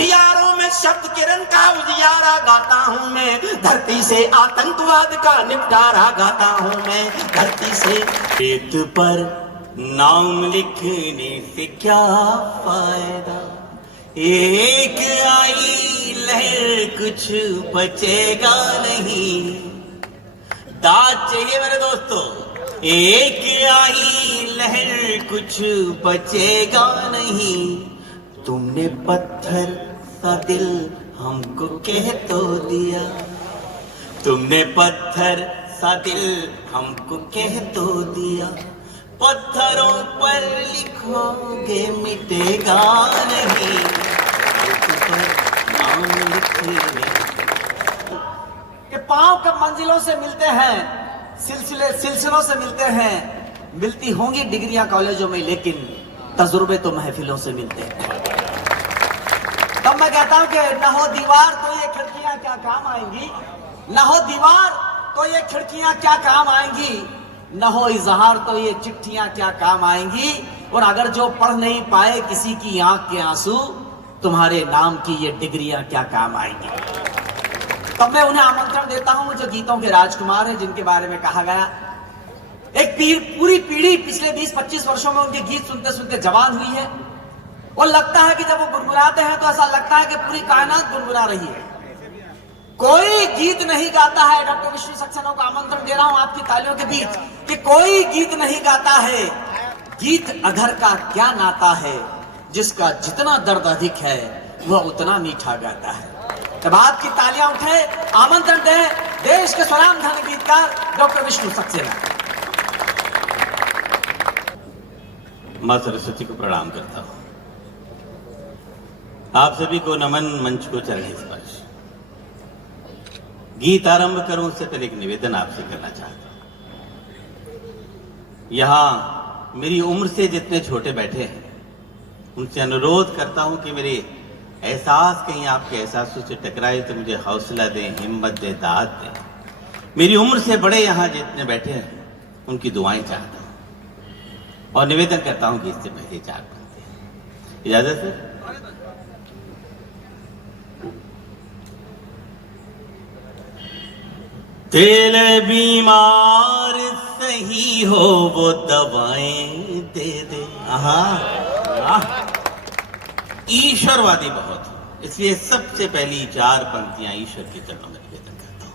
अंधियारों में शब्द किरण का उजियारा गाता हूँ मैं, धरती से आतंकवाद का निपटारा गाता हूँ मैं, धरती से। रेत पर नाम लिखने से क्या फायदा, एक आई लहर कुछ बचेगा नहीं। दाद चाहिए मेरे दोस्तों, एक आई लहर कुछ बचेगा नहीं। तुमने पत्थर सा दिल हमको कह तो दिया, तुमने पत्थर सा दिल हमको कह तो दिया। पत्थरों पर लिखोगे मिटेगा नहीं, नाम लिखने के पांव कब मंजिलों से मिलते हैं, सिलसिलों से मिलते हैं। मिलती होंगी डिग्रियां कॉलेजों में, लेकिन तजुर्बे तो महफिलों से मिलते हैं। तब मैं कहता हूं कि न हो दीवार तो ये खिड़कियां क्या काम आएंगी, न हो दीवार तो ये खिड़कियां क्या काम आएंगी, न हो इजहार तो ये चिट्ठियां क्या काम आएंगी। और अगर जो पढ़ नहीं पाए किसी की आंख के आंसू, तुम्हारे नाम की ये डिग्रियां क्या काम आएंगी। तब मैं उन्हें आमंत्रण देता हूं जो गीतों के राजकुमार हैं, जिनके बारे में कहा गया एक पूरी पीढ़ी पिछले 20-25 वर्षों में उनके गीत सुनते सुनते जवान हुई है। और लगता है कि जब वो गुनगुनाते हैं तो ऐसा लगता है कि पूरी कायनात गुनगुना रही है। कोई गीत नहीं गाता है, डॉक्टर विष्णु सक्सेना को आमंत्रण दे रहा हूं आपकी तालियों के बीच, कि कोई गीत नहीं गाता है। गीत अधर का क्या नाता है, जिसका जितना दर्द अधिक है वह उतना मीठा गाता है। जब आपकी तालियां उठे, आमंत्रण दें देश के स्वनामधन्य गीतकार डॉक्टर विष्णु सक्सेना। मां सरस्वती को प्रणाम करता हूं। आप सभी को नमन, मंच को चरण स्पर्श। गीत आरंभ करूं उससे पहले एक निवेदन आपसे करना चाहता हूं। यहां मेरी उम्र से जितने छोटे बैठे हैं, उनसे अनुरोध करता हूं कि मेरे एहसास कहीं आपके एहसासों से टकराए तो मुझे हौसला दें, हिम्मत दें, दाद दें। मेरी उम्र से बड़े यहां जितने बैठे हैं, उनकी दुआएं चाहता हूं और निवेदन करता हूं कि इससे पहले 4 पंक्ति। इजाजत है? दिल बीमार सही हो वो दवाएं दे दे। ईश्वरवादी बहुत हो, इसलिए सबसे पहली 4 पंक्तियां ईश्वर के चरणों में निवेदन करता हूं।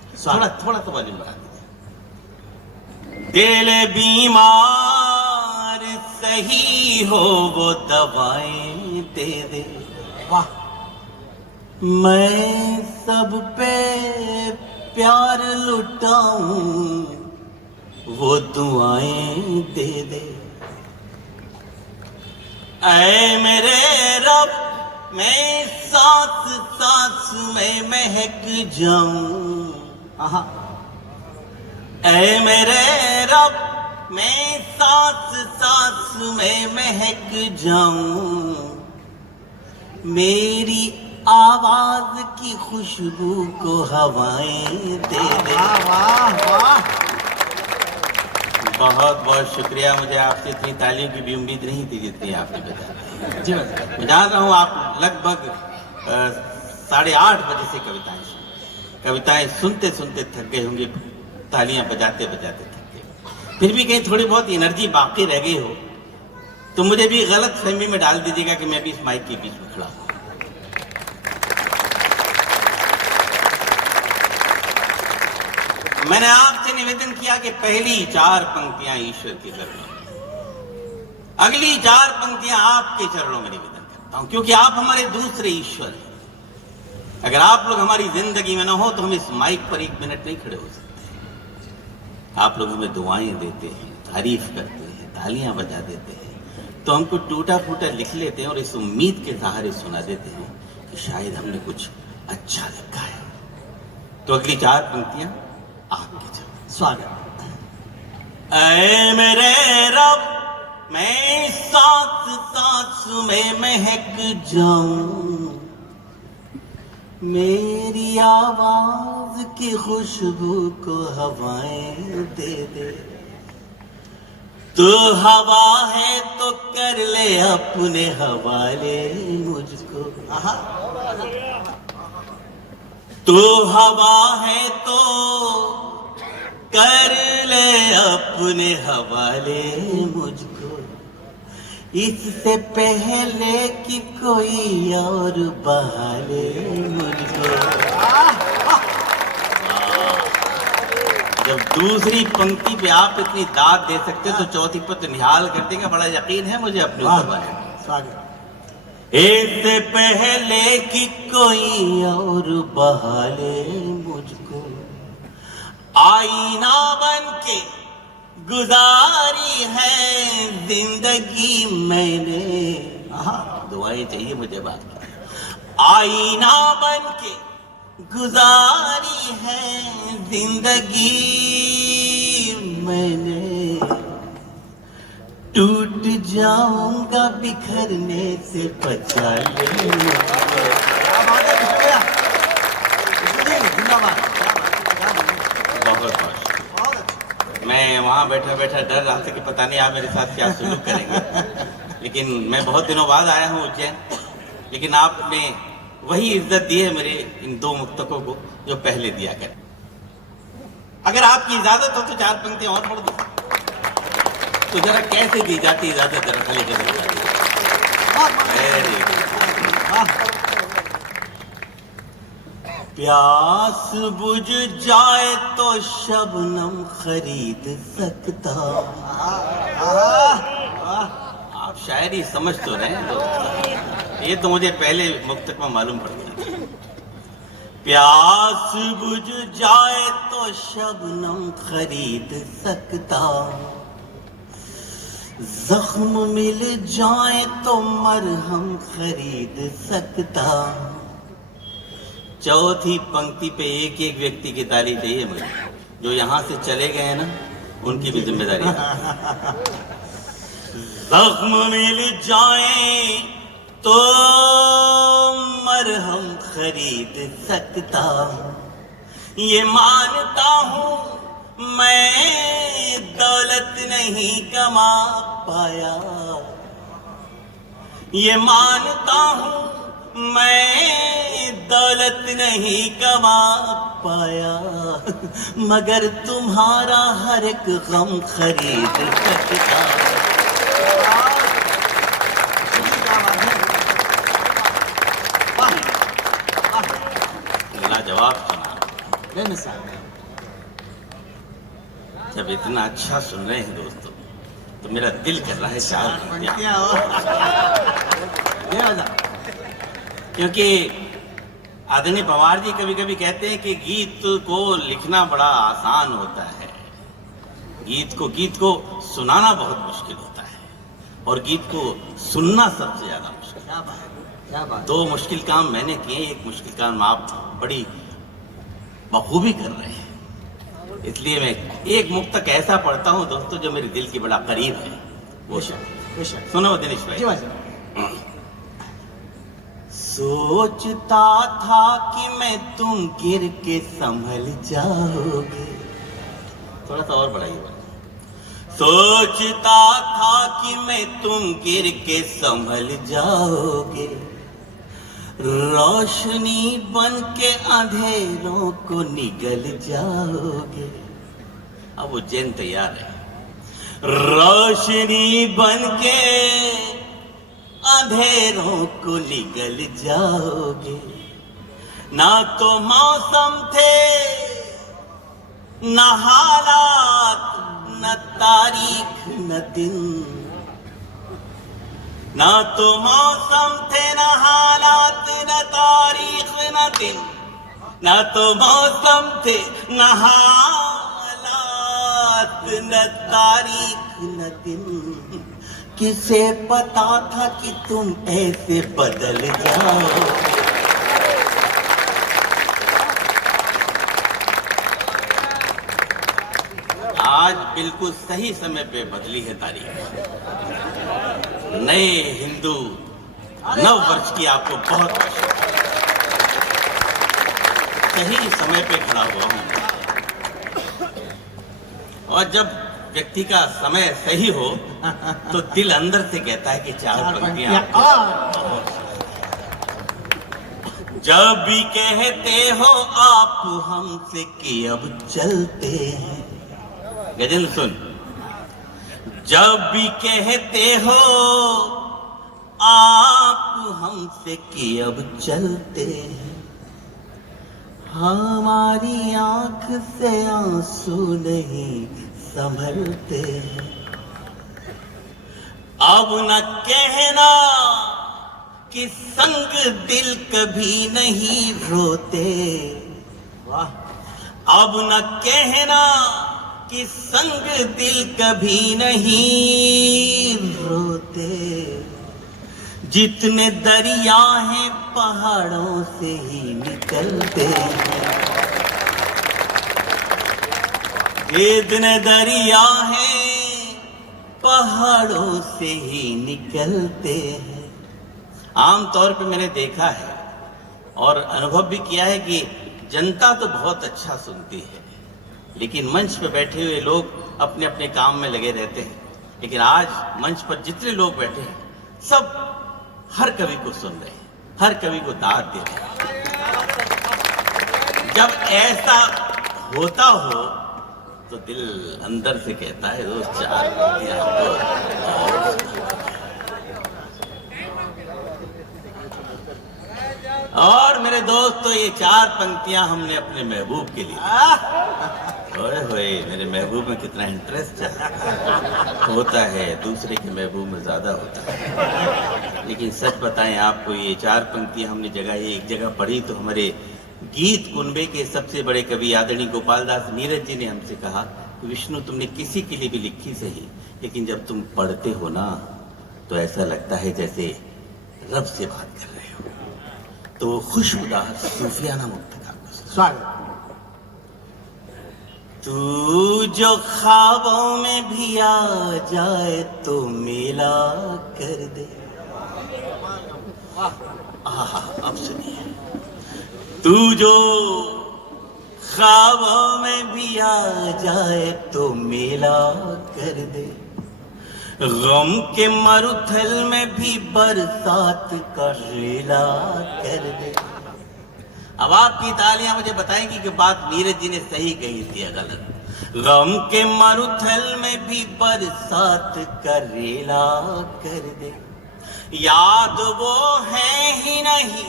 थोड़ा सा वॉल्यूम बढ़ा दीजिए। दिल बीमार सही हो वो दवाएं दे दे। वाह। मैं सब पे प्यार लुटाऊं वो दुआएं दे दे। ऐ मेरे रब, मैं सांस सांस में महक जाऊं। ऐ मेरे रब, मैं सांस सांस में महक जाऊं। मेरी आवाज की खुशबू को हवाएं दे दे। बहुत बहुत शुक्रिया। मुझे आपसे इतनी तालियों की भी उम्मीद नहीं थी जितनी आपने बताया। मैं जान रहा हूँ आप लगभग 8:30 बजे से कविताएं सुनते सुनते थक गए होंगे, तालियां बजाते बजाते थक गए। फिर भी कहीं थोड़ी बहुत एनर्जी बाकी रह गई हो तो मुझे भी गलत फहमी में डाल दीजिएगा कि मैं भी इस माइक के बीच में खड़ा हूं। मैंने आपसे निवेदन किया कि पहली 4 पंक्तियां ईश्वर के चरणों में, अगली 4 पंक्तियां आपके चरणों में निवेदन करता हूं, क्योंकि आप हमारे दूसरे ईश्वर हैं। अगर आप लोग हमारी जिंदगी में ना हो तो हम इस माइक पर 1 मिनट नहीं खड़े हो सकते। आप लोग हमें दुआएं देते हैं, तारीफ करते हैं, तालियां बजा देते हैं, तो हमको टूटा फूटा लिख लेते हैं और इस उम्मीद के सहारे सुना देते हैं कि शायद हमने कुछ अच्छा लिखा है। तो अगली 4 पंक्तियां आपके चरण। स्वागत। ऐ मेरे रब, मैं सांस सांस में महक जाऊं। मेरी आवाज की खुशबू को हवाएं दे दे। तू हवा है तो कर ले अपने हवाले मुझको, तू हवा है तो कर ले अपने हवाले मुझको, इससे पहले कि कोई और बहाले मुझको। जब दूसरी पंक्ति पे आप इतनी दाद दे सकते तो चौथी पर तो निहाल कर देगा, बड़ा यकीन है मुझे अपने ऊपर। इससे पहले कि कोई और बहाले मुझको, आईना बन के गुजारी है जिंदगी मैंने। दुआएं चाहिए मुझे बात की। आईना बन के गुजारी है जिंदगी मैंने, टूट जाऊंगा बिखरने से बचा ले। मैं वहां बैठा बैठा डर रहा था कि पता नहीं आप मेरे साथ क्या सुलूक करेंगे, लेकिन मैं बहुत दिनों बाद आया हूँ उज्जैन, लेकिन आपने वही इज्जत दी है मेरे इन दो मुक्तकों को जो पहले दिया कर। अगर आपकी इजाजत हो तो चार पंक्तियां और पढ़ दो। तो जरा कैसे दी जाती इजाजत, जरा खाली कर प्यास बुझ जाए तो शबनम खरीद सकता। आप शायरी समझ तो रहे हैं दोस्त, ये तो मुझे पहले मुक्तक में मालूम पड़ गया। प्यास बुझ जाए तो शबनम खरीद सकता, जख्म मिल जाए तो मरहम खरीद सकता। चौथी पंक्ति पे एक एक व्यक्ति की ताली चाहिए मुझे, जो यहां से चले गए हैं ना उनकी भी जिम्मेदारी है। जख्म मिल जाए तो मरहम खरीद सकता, ये मानता हूं मैं दौलत नहीं कमा पाया, ये मानता हूं मैं दौलत नहीं कमा पाया, मगर तुम्हारा हर एक गम खरीद सकता। लाजवाब सुना। जब इतना अच्छा सुन रहे हैं दोस्तों तो मेरा दिल कर रहा है क्योंकि आदरणीय पवार जी कभी कभी कहते हैं कि गीत को लिखना बड़ा आसान होता है, गीत को सुनाना बहुत मुश्किल होता है, और गीत को सुनना सबसे ज्यादा मुश्किल। क्या बात। दो मुश्किल काम मैंने किए, एक मुश्किल काम आप बड़ी बखूबी कर रहे हैं, इसलिए मैं एक मुक्तक ऐसा पढ़ता हूँ दोस्तों जो मेरे दिल के बड़ा करीब है। वो सुनो दिनेश भाई। सोचता था कि मैं तुम गिर के संभल जाओगे, थोड़ा सा और बढ़ाइए। सोचता था कि मैं तुम गिर के संभल जाओगे, रोशनी बन के अंधेरों को निगल जाओगे। अब उज्जैन तैयार है। रोशनी बन के अंधेरों को निगल जाओगे, ना तो मौसम थे न हालात न तारीख न दिन, ना तो मौसम थे न हालात न तारीख न दिन, ना तो मौसम थे न हालात न तारीख न दिन, किसे पता था कि तुम ऐसे बदल जाओ। आज बिल्कुल सही समय पे बदली है तारीख। नए हिंदू नव वर्ष की आपको बहुत सही समय पे खड़ा हुआ हूं, और जब व्यक्ति का समय सही हो तो दिल अंदर से कहता है कि चार पंक्तियां जब भी कहते हो आप हमसे कि अब चलते हैं, गजल सुन, जब भी कहते हो आप हमसे कि अब चलते हैं, हमारी आंख से आंसू नहीं संभलते हैं। अब न कहना कि संग दिल कभी नहीं रोते, वाह, अब न कहना कि संग दिल कभी नहीं रोते, जितने दरिया हैं पहाड़ों से ही निकलते हैं, जितने दरिया हैं पहाड़ों से ही निकलते हैं। आमतौर पे मैंने देखा है और अनुभव भी किया है कि जनता तो बहुत अच्छा सुनती है, लेकिन मंच पे बैठे हुए लोग अपने अपने काम में लगे रहते हैं। लेकिन आज मंच पर जितने लोग बैठे हैं सब हर कवि को सुन रहे हैं, हर कवि को दाद दे रहे हैं। जब ऐसा होता हो तो दिल अंदर से कहता है दोस्त चार पंक्तियां हमको। और मेरे दोस्त तो ये चार पंक्तियां हमने अपने महबूब के लिए, ओए होए, मेरे महबूब में कितना इंटरेस्ट होता है, दूसरे के महबूब में ज्यादा होता है। लेकिन सच बताएं आपको, ये चार पंक्तियां हमने एक जगह पढ़ी तो हमारे गीत कुनबे के सबसे बड़े कवि आदरणीय गोपाल दास नीरज जी ने हमसे कहा कि विष्णु, तुमने किसी के लिए भी लिखी सही, लेकिन जब तुम पढ़ते हो ना तो ऐसा लगता है जैसे रब से बात कर रहे हो। तो खुशबूदार सूफियाना मुक्तका स्वागत। तू जो ख्वाबों में भी आ जाए तो मेला कर दे। आहा, अब सुनिए। तू जो ख्वाबों में भी आ जाए तो मेला कर दे, गम के मरुथल में भी बरसात का रेला कर दे। अब आपकी तालियां मुझे बताएंगी कि बात नीरज जी ने सही कही थी या गलत। गम के मरुथल में भी बरसात का रेला कर दे, याद वो है ही नहीं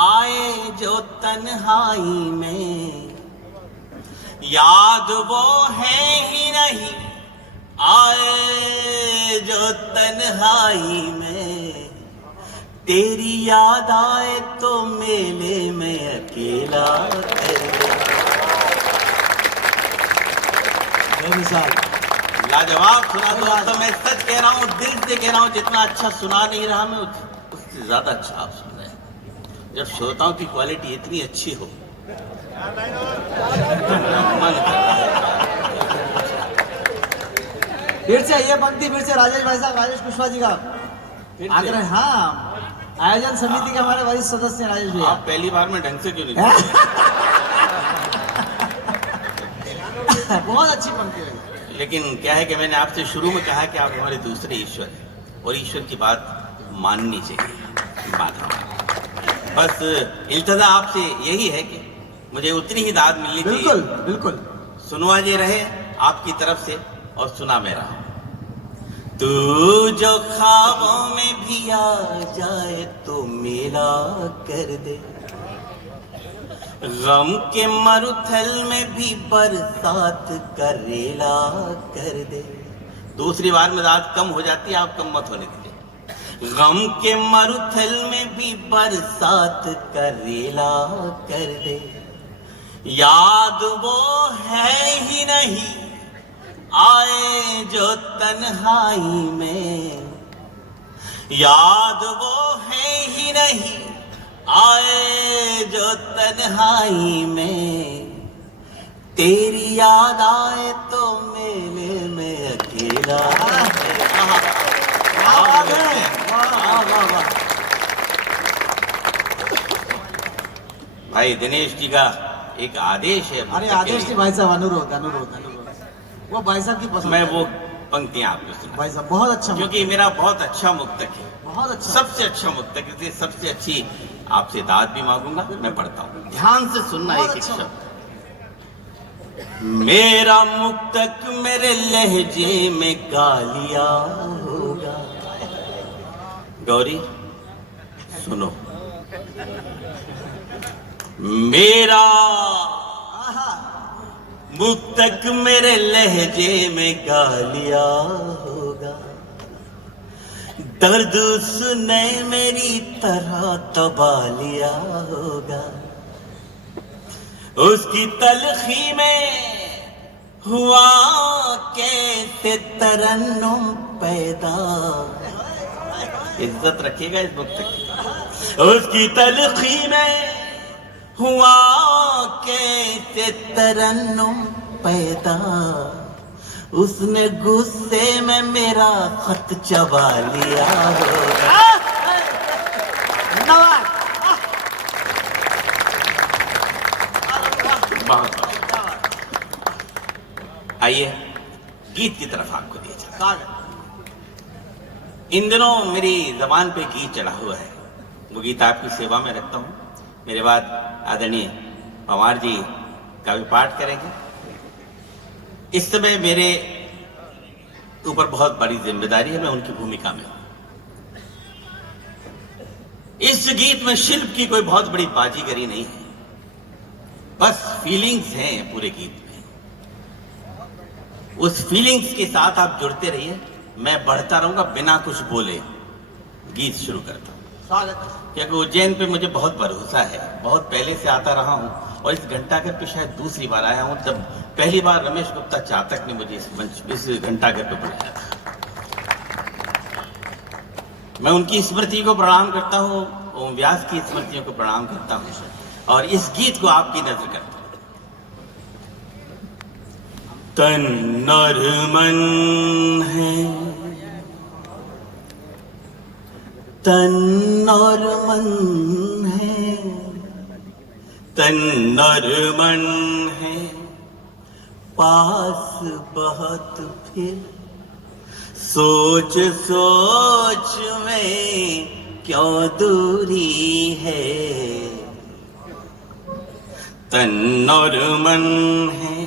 आए जो तन्हाई में, याद वो है ही नहीं आए जो तन्हाई में, तेरी याद आए तो मेले में अकेला लाजवाब सुना। तो मैं सच कह रहा हूँ, दिल से कह रहा हूँ, जितना अच्छा सुना नहीं रहा मैं उससे ज्यादा अच्छा आप सुन रहे हैं। जब श्रोताओं की क्वालिटी इतनी अच्छी हो, फिर से ये पंक्ति फिर से राजेश भाई साहब, राजेश कुशवाहा जी का आग्रह। हाँ, आयोजन समिति के हमारे वरिष्ठ सदस्य राजेश भैया। आप पहली बार में ढंग से क्यों नहीं बहुत अच्छी पंक्ति है। लेकिन क्या है कि मैंने आपसे शुरू में कहा कि आप हमारे दूसरे ईश्वर हैं और ईश्वर की बात माननी चाहिए। बस इल्तजा आपसे यही है कि मुझे उतनी ही दाद मिलनी चाहिए। बिल्कुल बिल्कुल। सुनवा ये रहे आपकी तरफ से और सुना मेरा। तू जो ख्वाबों में भी आ जाए तो मेला कर दे, गम के मरुथल में भी बरसात का रेला कर दे। दूसरी बार में दाद कम हो जाती है, आप कम मत होने दीजिए। गम के मरुथल में भी बरसात का रेला कर दे, याद वो है ही नहीं आए जो तन्हाई में, याद वो है ही नहीं आए जो तन्हाई में, तेरी याद आए तो मेले में अकेला। भाई दिनेश जी का एक आदेश है। अरे आदेश नहीं भाई साहब, अनुरोध अनुरोध अनुरोध। वो भाई साहब की पसंद मैं है। वो पंक्तियां आपको सुना, भाई साहब बहुत अच्छा, क्योंकि मेरा बहुत अच्छा मुक्तक है, बहुत अच्छा। सबसे अच्छा मुक्तक, इसलिए सबसे अच्छी आपसे दाद भी मांगूंगा। मैं पढ़ता हूँ, ध्यान से सुनना बहुत एक एक अच्छा शब्द। मेरा मुक्तक मेरे लहजे में गालिया होगा। गौरी सुनो, मेरा आहा, मुक्तक मेरे लहजे में गालिया होगा। दर्द सुने मेरी तरह तबालिया होगा। उसकी तलखी में हुआ कैसे तरन्नुम पैदा। इज्जत रखिएगा इस मुक्तक की। उसकी तलखी में हुआ कैसे तरन्नुम पैदा। उसने गुस्से में मेरा खत चबा लिया होगा। धन्यवाद। बहुत आइए गीत की तरफ आपको दिया जाए। स्वागत। इन दिनों मेरी जबान पे गीत चढ़ा हुआ है, वो गीत आपकी सेवा में रखता हूं। मेरे बाद आदरणीय पवार जी काव्य पाठ करेंगे। इस समय मेरे ऊपर बहुत बड़ी जिम्मेदारी है, मैं उनकी भूमिका में हूं। इस गीत में शिल्प की कोई बहुत बड़ी बाजीगरी नहीं है, बस फीलिंग्स हैं पूरे गीत में। उस फीलिंग्स के साथ आप जुड़ते रहिए, मैं बढ़ता रहूंगा बिना कुछ बोले। गीत शुरू करता हूं। स्वागत। क्योंकि उज्जैन पे मुझे बहुत भरोसा है, बहुत पहले से आता रहा हूं, और इस घंटाघर पे शायद दूसरी बार आया हूं। जब पहली बार रमेश गुप्ता चातक ने मुझे इस घंटाघर पे बुलाया था। मैं उनकी स्मृति को प्रणाम करता हूं, ओम व्यास की स्मृतियों को प्रणाम करता हूं, और इस गीत को आपकी नजर करता हूं। तन और मन है, तन और मन है, तन और मन है, पास बहुत फिर सोच सोच में क्यों दूरी है। तन और मन है,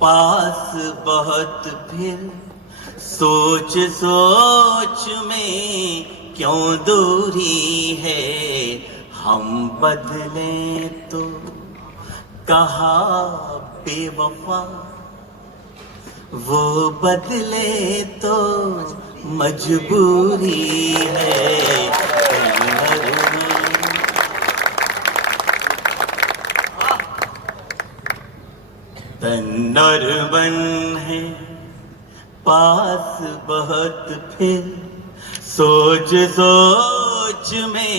पास बहुत फिर सोच सोच में क्यों दूरी है। हम बदले तो कहा बेवफा, वो बदले तो मजबूरी है। तन और मन है, पास बहुत फिर सोच सोच में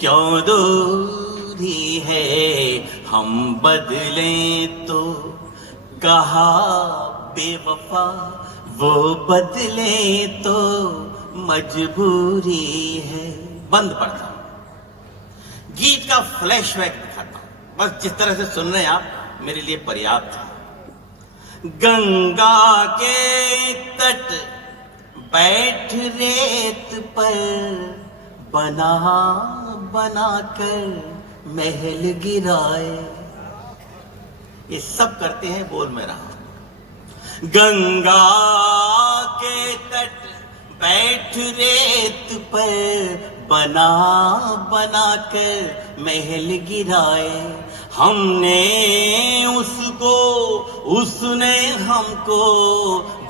क्यों दूरी है। हम बदले तो कहा बेवफा, वो बदले तो मजबूरी है। बंद पड़ता हूं, गीत का फ्लैशबैक दिखाता हूं, बस जिस तरह से सुन रहे हैं आप मेरे लिए पर्याप्त है। गंगा के तट बैठ रेत पर बना बना कर महल गिराए। ये सब करते हैं, बोल में रहा। गंगा के तट बैठ रेत पर बना बना कर महल गिराए। हमने उसको, उसने हमको,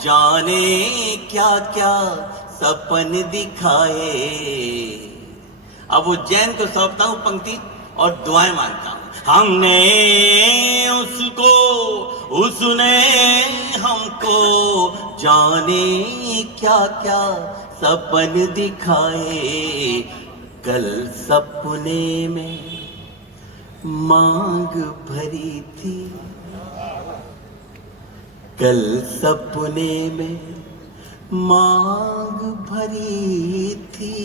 जाने क्या क्या सपन दिखाए। अब उज्जैन को सौंपता हूं पंक्ति और दुआएं मांगता हूं। हमने उसको, उसने हमको, जाने क्या क्या सपन दिखाए। कल सपने में मांग भरी थी, कल सपने में मांग भरी थी,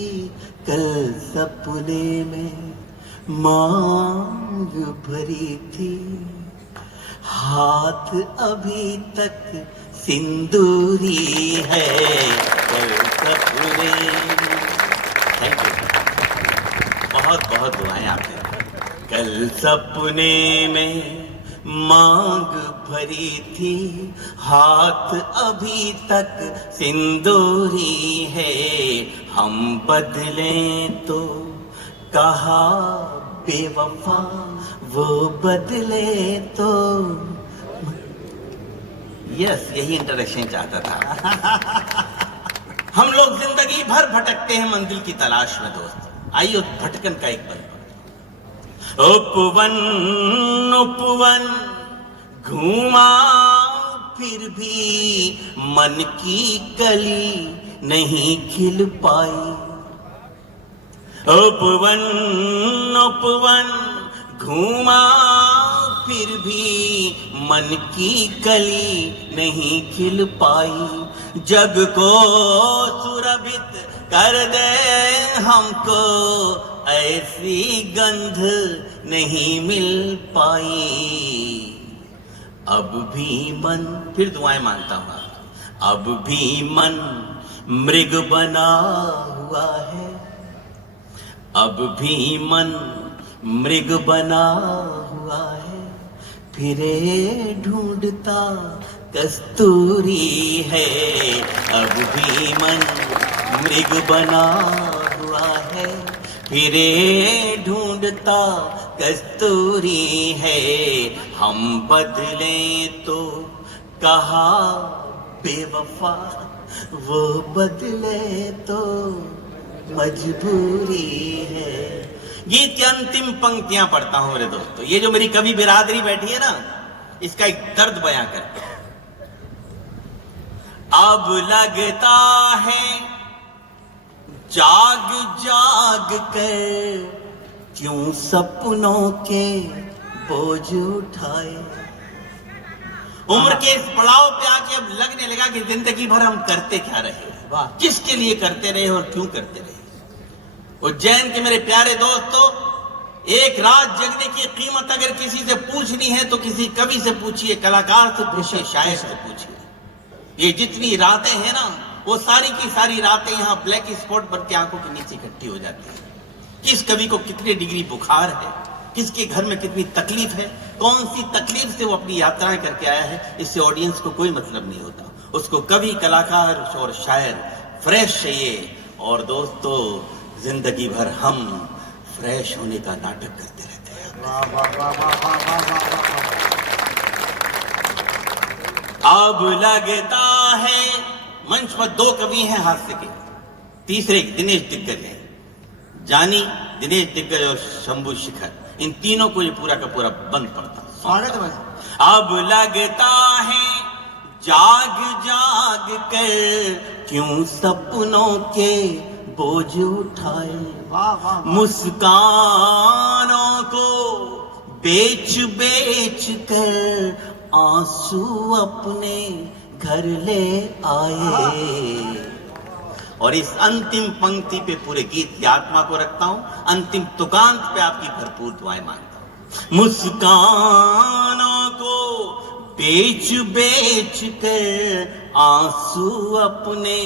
कल सपने में मांग भरी थी। हाथ अभी तक सिंदूरी है कल सपने। थैंक यू, बहुत बहुत दुआएं आपने। कल सपने में मांग भरी थी, हाथ अभी तक सिंदूरी है, हम बदलें तो कहा बेवफा, वो बदले तो। यस, यही इंट्रोडक्शन चाहता था। हम लोग जिंदगी भर भटकते हैं मंजिल की तलाश में दोस्त। आइए उस भटकन का एक पल। उपवन उपवन घूमा फिर भी मन की कली नहीं खिल पाई। उपवन उपवन घूमा फिर भी मन की कली नहीं खिल पाई। जग को सुरभित कर दे हमको, ऐसी गंध नहीं मिल पाई। अब भी मन, फिर दुआएं मांगता हूं, अब भी मन मृग बना हुआ है, अब भी मन मृग बना हुआ है, फिरे ढूंढता कस्तूरी है। अब भी मन मृग बना हुआ है, फिरे ढूंढता कस्तूरी है, हम बदले तो कहा बेवफा, वो बदले तो मजबूरी है। गीत की अंतिम पंक्तियां पढ़ता हूं मेरे दोस्तों। ये जो मेरी कवि बिरादरी बैठी है ना, इसका एक दर्द बयां करते हैं। अब लगता है जाग जाग कर क्यों सपनों के बोझ उठाए। उम्र के इस पड़ाव पे आके अब लगने लगा कि जिंदगी भर हम करते क्या रहे, वाह, किसके लिए करते रहे और क्यों करते रहे। उज्जैन के मेरे प्यारे दोस्तों, एक रात जगने की कीमत अगर किसी से पूछनी है तो किसी कवि से पूछिए, कलाकार से पूछिए, शायर से पूछिए। ये जितनी रातें हैं ना, वो सारी की सारी रातें यहाँ ब्लैक स्पॉट बन के आंखों के नीचे इकट्ठी हो जाती है। किस कवि को कितने डिग्री बुखार है, किसके घर में कितनी तकलीफ है, कौन सी तकलीफ से वो अपनी यात्राएं करके आया है, इससे ऑडियंस को कोई मतलब नहीं होता। उसको कवि, कलाकार और शायर फ्रेश चाहिए। और दोस्तों, जिंदगी भर हम फ्रेश होने का नाटक करते रहते हैं। वाह वाह वाह वाह वाह वाह वाह वाह। अब लगता है, मंच पर दो कवि हैं हास्य के, तीसरे दिनेश दिग्गज हैं, जानी, दिनेश दिग्गज और शंभू शिखर। इन तीनों को ये पूरा का पूरा बंद पड़ता। स्वागत है। अब लगता है जाग जाग कर क्यों सपनों के बोझ उठाए। वाह वाह। मुस्कानों को बेच बेच कर आंसू अपने घर ले आए। और इस अंतिम पंक्ति पे पूरे गीत की आत्मा को रखता हूं, अंतिम तुकांत पे आपकी भरपूर दुआएं मांगता हूं। मुस्कानों को बेच बेच कर आंसू अपने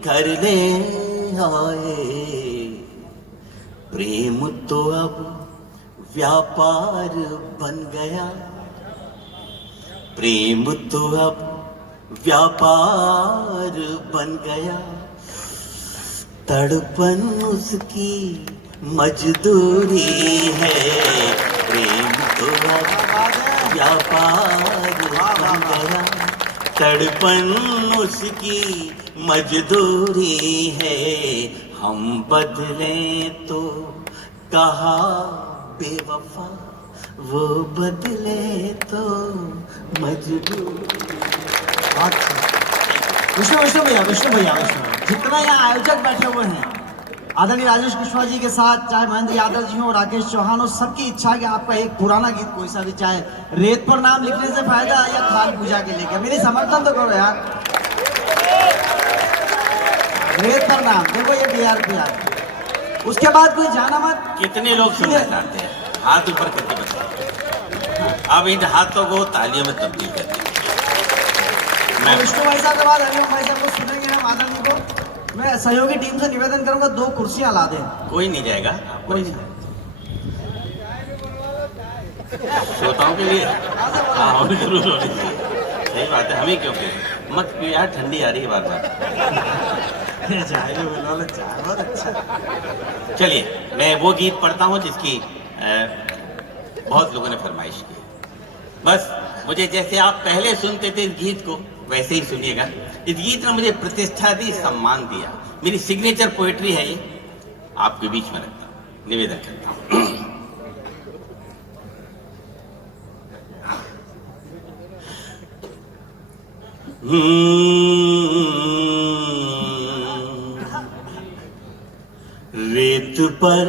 घर ले आए। प्रेम तो अब व्यापार बन गया, प्रेम तो अब व्यापार बन गया, तड़पन उसकी मजदूरी है। प्रेम तो अब व्यापार बन गया, तड़पन उसकी मजदूरी है, हम बदलें तो कहा बेवफा, वो बदले तो मजबूर। विष्णु भैया, जितना यहाँ आयोजक बैठे हुए हैं, आदरणीय राजेश कुशवाहा जी के साथ, चाहे महेंद्र यादव जी हो, राकेश चौहान हो, सबकी इच्छा है कि आपका एक पुराना गीत कोई सा भी, चाहे रेत पर नाम लिखने से फायदा या खाल पूजा के लेकर, मेरी समर्थन तो करो यार। रेत पर नाम, देखो ये BRPR। उसके बाद कोई जाना मत। कितने लोग सुनना चाहते हैं? हाथ ऊपर करके बताओ। अब इन हाथों को तालियों में तब्दील कर दीजिए। मैं विष्णु भाई साहब के बाद हरिओम भाई साहब को सुनेंगे हम आदरणीय को। मैं सहयोगी टीम से निवेदन करूंगा 2 कुर्सियां ला दें। कोई नहीं जाएगा, कोई नहीं। श्रोताओं के लिए हाँ और जरूर होनी चाहिए। सही बात है, हमें क्यों कहें मत पियो यार, ठंडी आ रही है बार बार। चाय बहुत अच्छा। चलिए मैं वो गीत पढ़ता हूँ जिसकी बहुत लोगों ने फरमाइश की। बस मुझे जैसे आप पहले सुनते थे इस गीत को वैसे ही सुनिएगा। इस गीत ने मुझे प्रतिष्ठा दी, सम्मान दिया। मेरी सिग्नेचर पोएट्री है ये, आपके बीच में रखता हूँ, निवेदन करता हूँ। रेत पर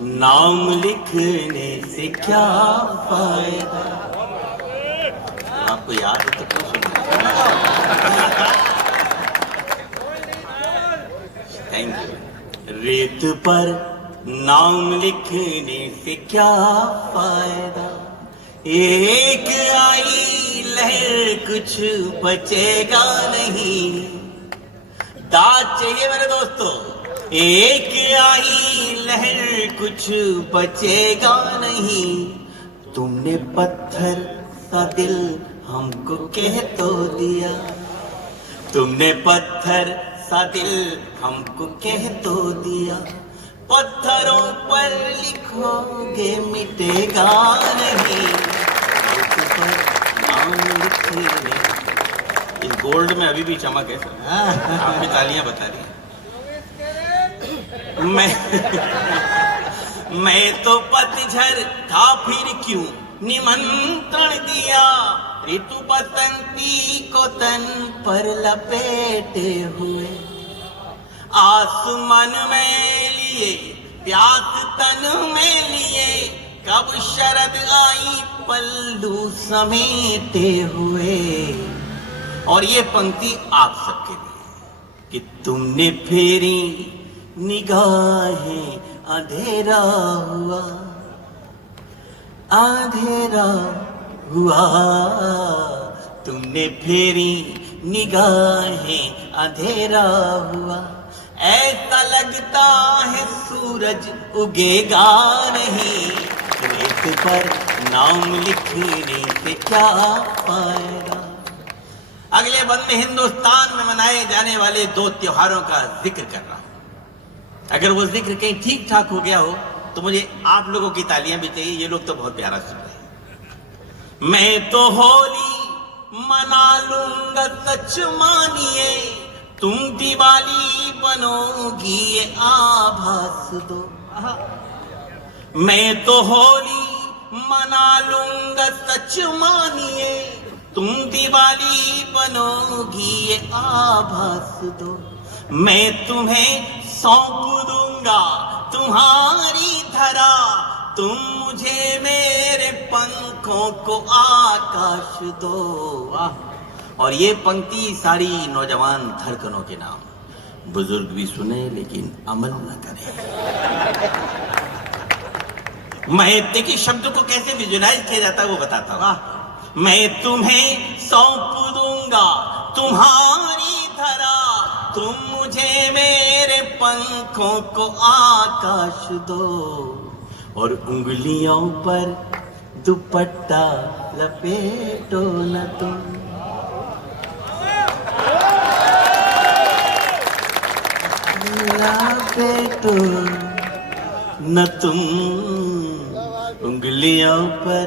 नाम लिखने से क्या फायदा। आपको याद है तो क्यों सुना? Thank you. रेत पर नाम लिखने से क्या फायदा, एक आई लहर कुछ बचेगा नहीं। दाद चाहिए मेरे दोस्तों, एक आई लहर कुछ बचेगा नहीं। तुमने पत्थर सा दिल हमको कह तो दिया, तुमने पत्थर सा दिल हमको कह तो दिया। पत्थरों पर लिखोगे मिटेगा नहीं, नाम लिखने। इस गोल्ड में अभी भी चमक है सर, आपकी तालियां बता रही हैं। मैं तो पतझड़ था फिर क्यों निमंत्रण दिया। ऋतु बसंती को तन पर लपेटे हुए, आसमान में लिए प्यास तन में लिए। कब शरद आई पल्लू समेटे हुए। और ये पंक्ति आप सबके लिए कि तुमने फेरी निगाहें, अंधेरा हुआ, अंधेरा हुआ। तुमने फेरी निगाहें, अंधेरा हुआ। ऐसा लगता है सूरज उगेगा नहीं। रेत पर नाम लिखने से क्या फायदा। अगले बंद में हिंदुस्तान में मनाए जाने वाले 2 त्योहारों का जिक्र कर रहा हूं। अगर वो जिक्र कहीं ठीक ठाक हो गया हो तो मुझे आप लोगों की तालियां भी चाहिए। ये लोग तो बहुत प्यारा सुन रहे हैं। मैं तो होली मना लूंगा सच मानिए, तुम दिवाली बनोगी ये आभास दो। मैं तो होली मना लूंगा सच मानिए, तुम दिवाली बनोगी ये आभास दो। मैं तुम्हें सौंप दूंगा तुम्हारी धरा, तुम मुझे मेरे पंखों को आकाश दो। वाह। और ये पंक्ति सारी नौजवान धड़कनों के नाम। बुजुर्ग भी सुने लेकिन अमल न करें। मैं देखिए शब्द को कैसे विजुलाइज किया जाता है वो बताता हूं। मैं तुम्हें सौंप दूंगा तुम्हारी धरा, तुम मुझे मेरे पंखों को आकाश दो। और उंगलियों पर दुपट्टा लपेटो न तुम। लपेटो न तुम, उंगलियों पर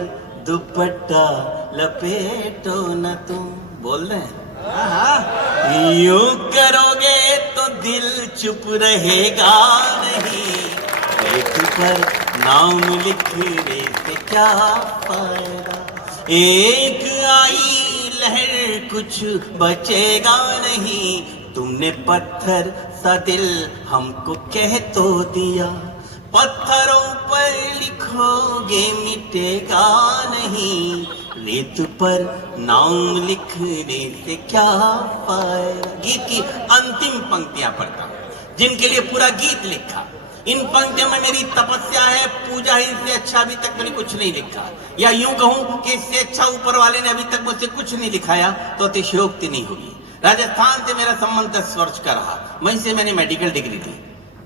दुपट्टा लपेटो न तुम। बोल रहे हैं यूं करोगे तो दिल चुप रहेगा नहीं। रेत पर नाम लिखने से क्या फायदा, एक आई लहर कुछ बचेगा नहीं। तुमने पत्थर सा दिल हमको कह तो दिया, पत्थरों पर लिखोगे मिटेगा नहीं। रेत पर नाम लिखने से क्या फायदा। गीत की अंतिम पंक्तियां पढ़ता हूं जिनके लिए पूरा गीत लिखा। इन पंक्तियों में मेरी तपस्या है, पूजा है, इससे अच्छा अभी तक मैंने कुछ नहीं लिखा। या यूं कहूं कि इससे अच्छा ऊपर वाले ने अभी तक मुझसे कुछ नहीं लिखाया तो अतिशयोक्ति नहीं होगी। राजस्थान से मेरा संबंध 10 वर्ष का रहा, वहीं से मैंने मेडिकल डिग्री ली।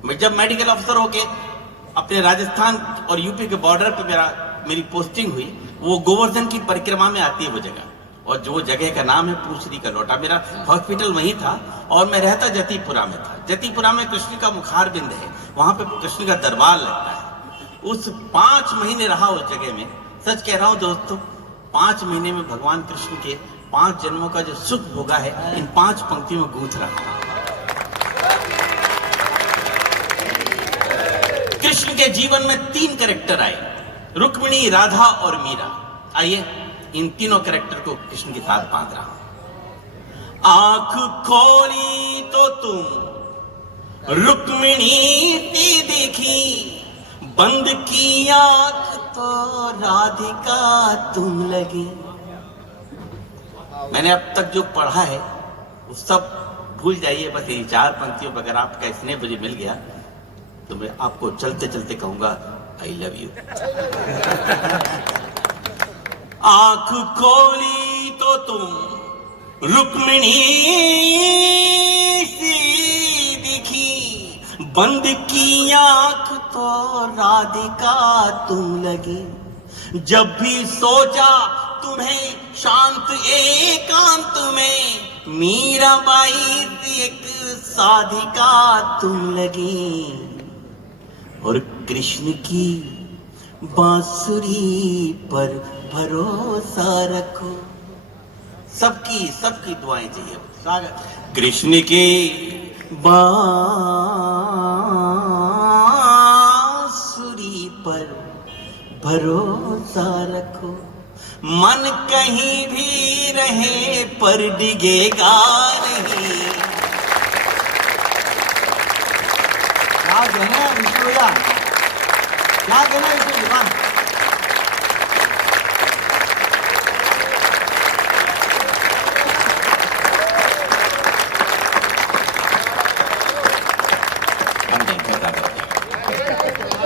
मैं जब मेडिकल अफसर होके अपने राजस्थान और यूपी के बॉर्डर पे मेरी पोस्टिंग हुई, वो गोवर्धन की परिक्रमा में आती है वो जगह, और जो जगह का नाम है पूछरी का लोटा। मेरा हॉस्पिटल वहीं था और मैं रहता जतीपुरा में था। जतीपुरा में कृष्ण का मुखार बिंद है, वहां पे कृष्ण का दरबार लगता है। उस 5 महीने रहा उस जगह में। सच कह रहा हूं दोस्तों, 5 महीने में भगवान कृष्ण के 5 जन्मों का जो सुख भोगा है इन 5 पंक्तियों में गूंथ रहा। कृष्ण के जीवन में 3 कैरेक्टर आए, रुक्मिणी, राधा और मीरा। आइए इन तीनों कैरेक्टर को कृष्ण के साथ बांध रहा हूं। आंख खोली तो तुम रुक्मिणी सी दिखी, बंद की आंख तो राधिका तुम लगी। मैंने अब तक जो पढ़ा है वो सब भूल जाइए, बस ये 4 पंक्तियों पर अगर आपका स्नेह मुझे मिल गया तो मैं आपको चलते चलते कहूंगा आई लव यू। आंख खोली तो तुम रुक्मिणी सी दिखी, बंद की आंख तो राधिका तुम लगी। जब भी सोचा तुम्हें शांत एकांत में, मीराबाई सी एक साधिका तुम लगी। और कृष्ण की बांसुरी पर भरोसा रखो। सबकी दुआएं चाहिए। स्वागत। कृष्ण के बांसुरी पर भरोसा रखो, मन कहीं भी रहे पर डिगेगा नहीं। क्या कहना है विष्णु भैया, क्या कहना है विष्णु भैया?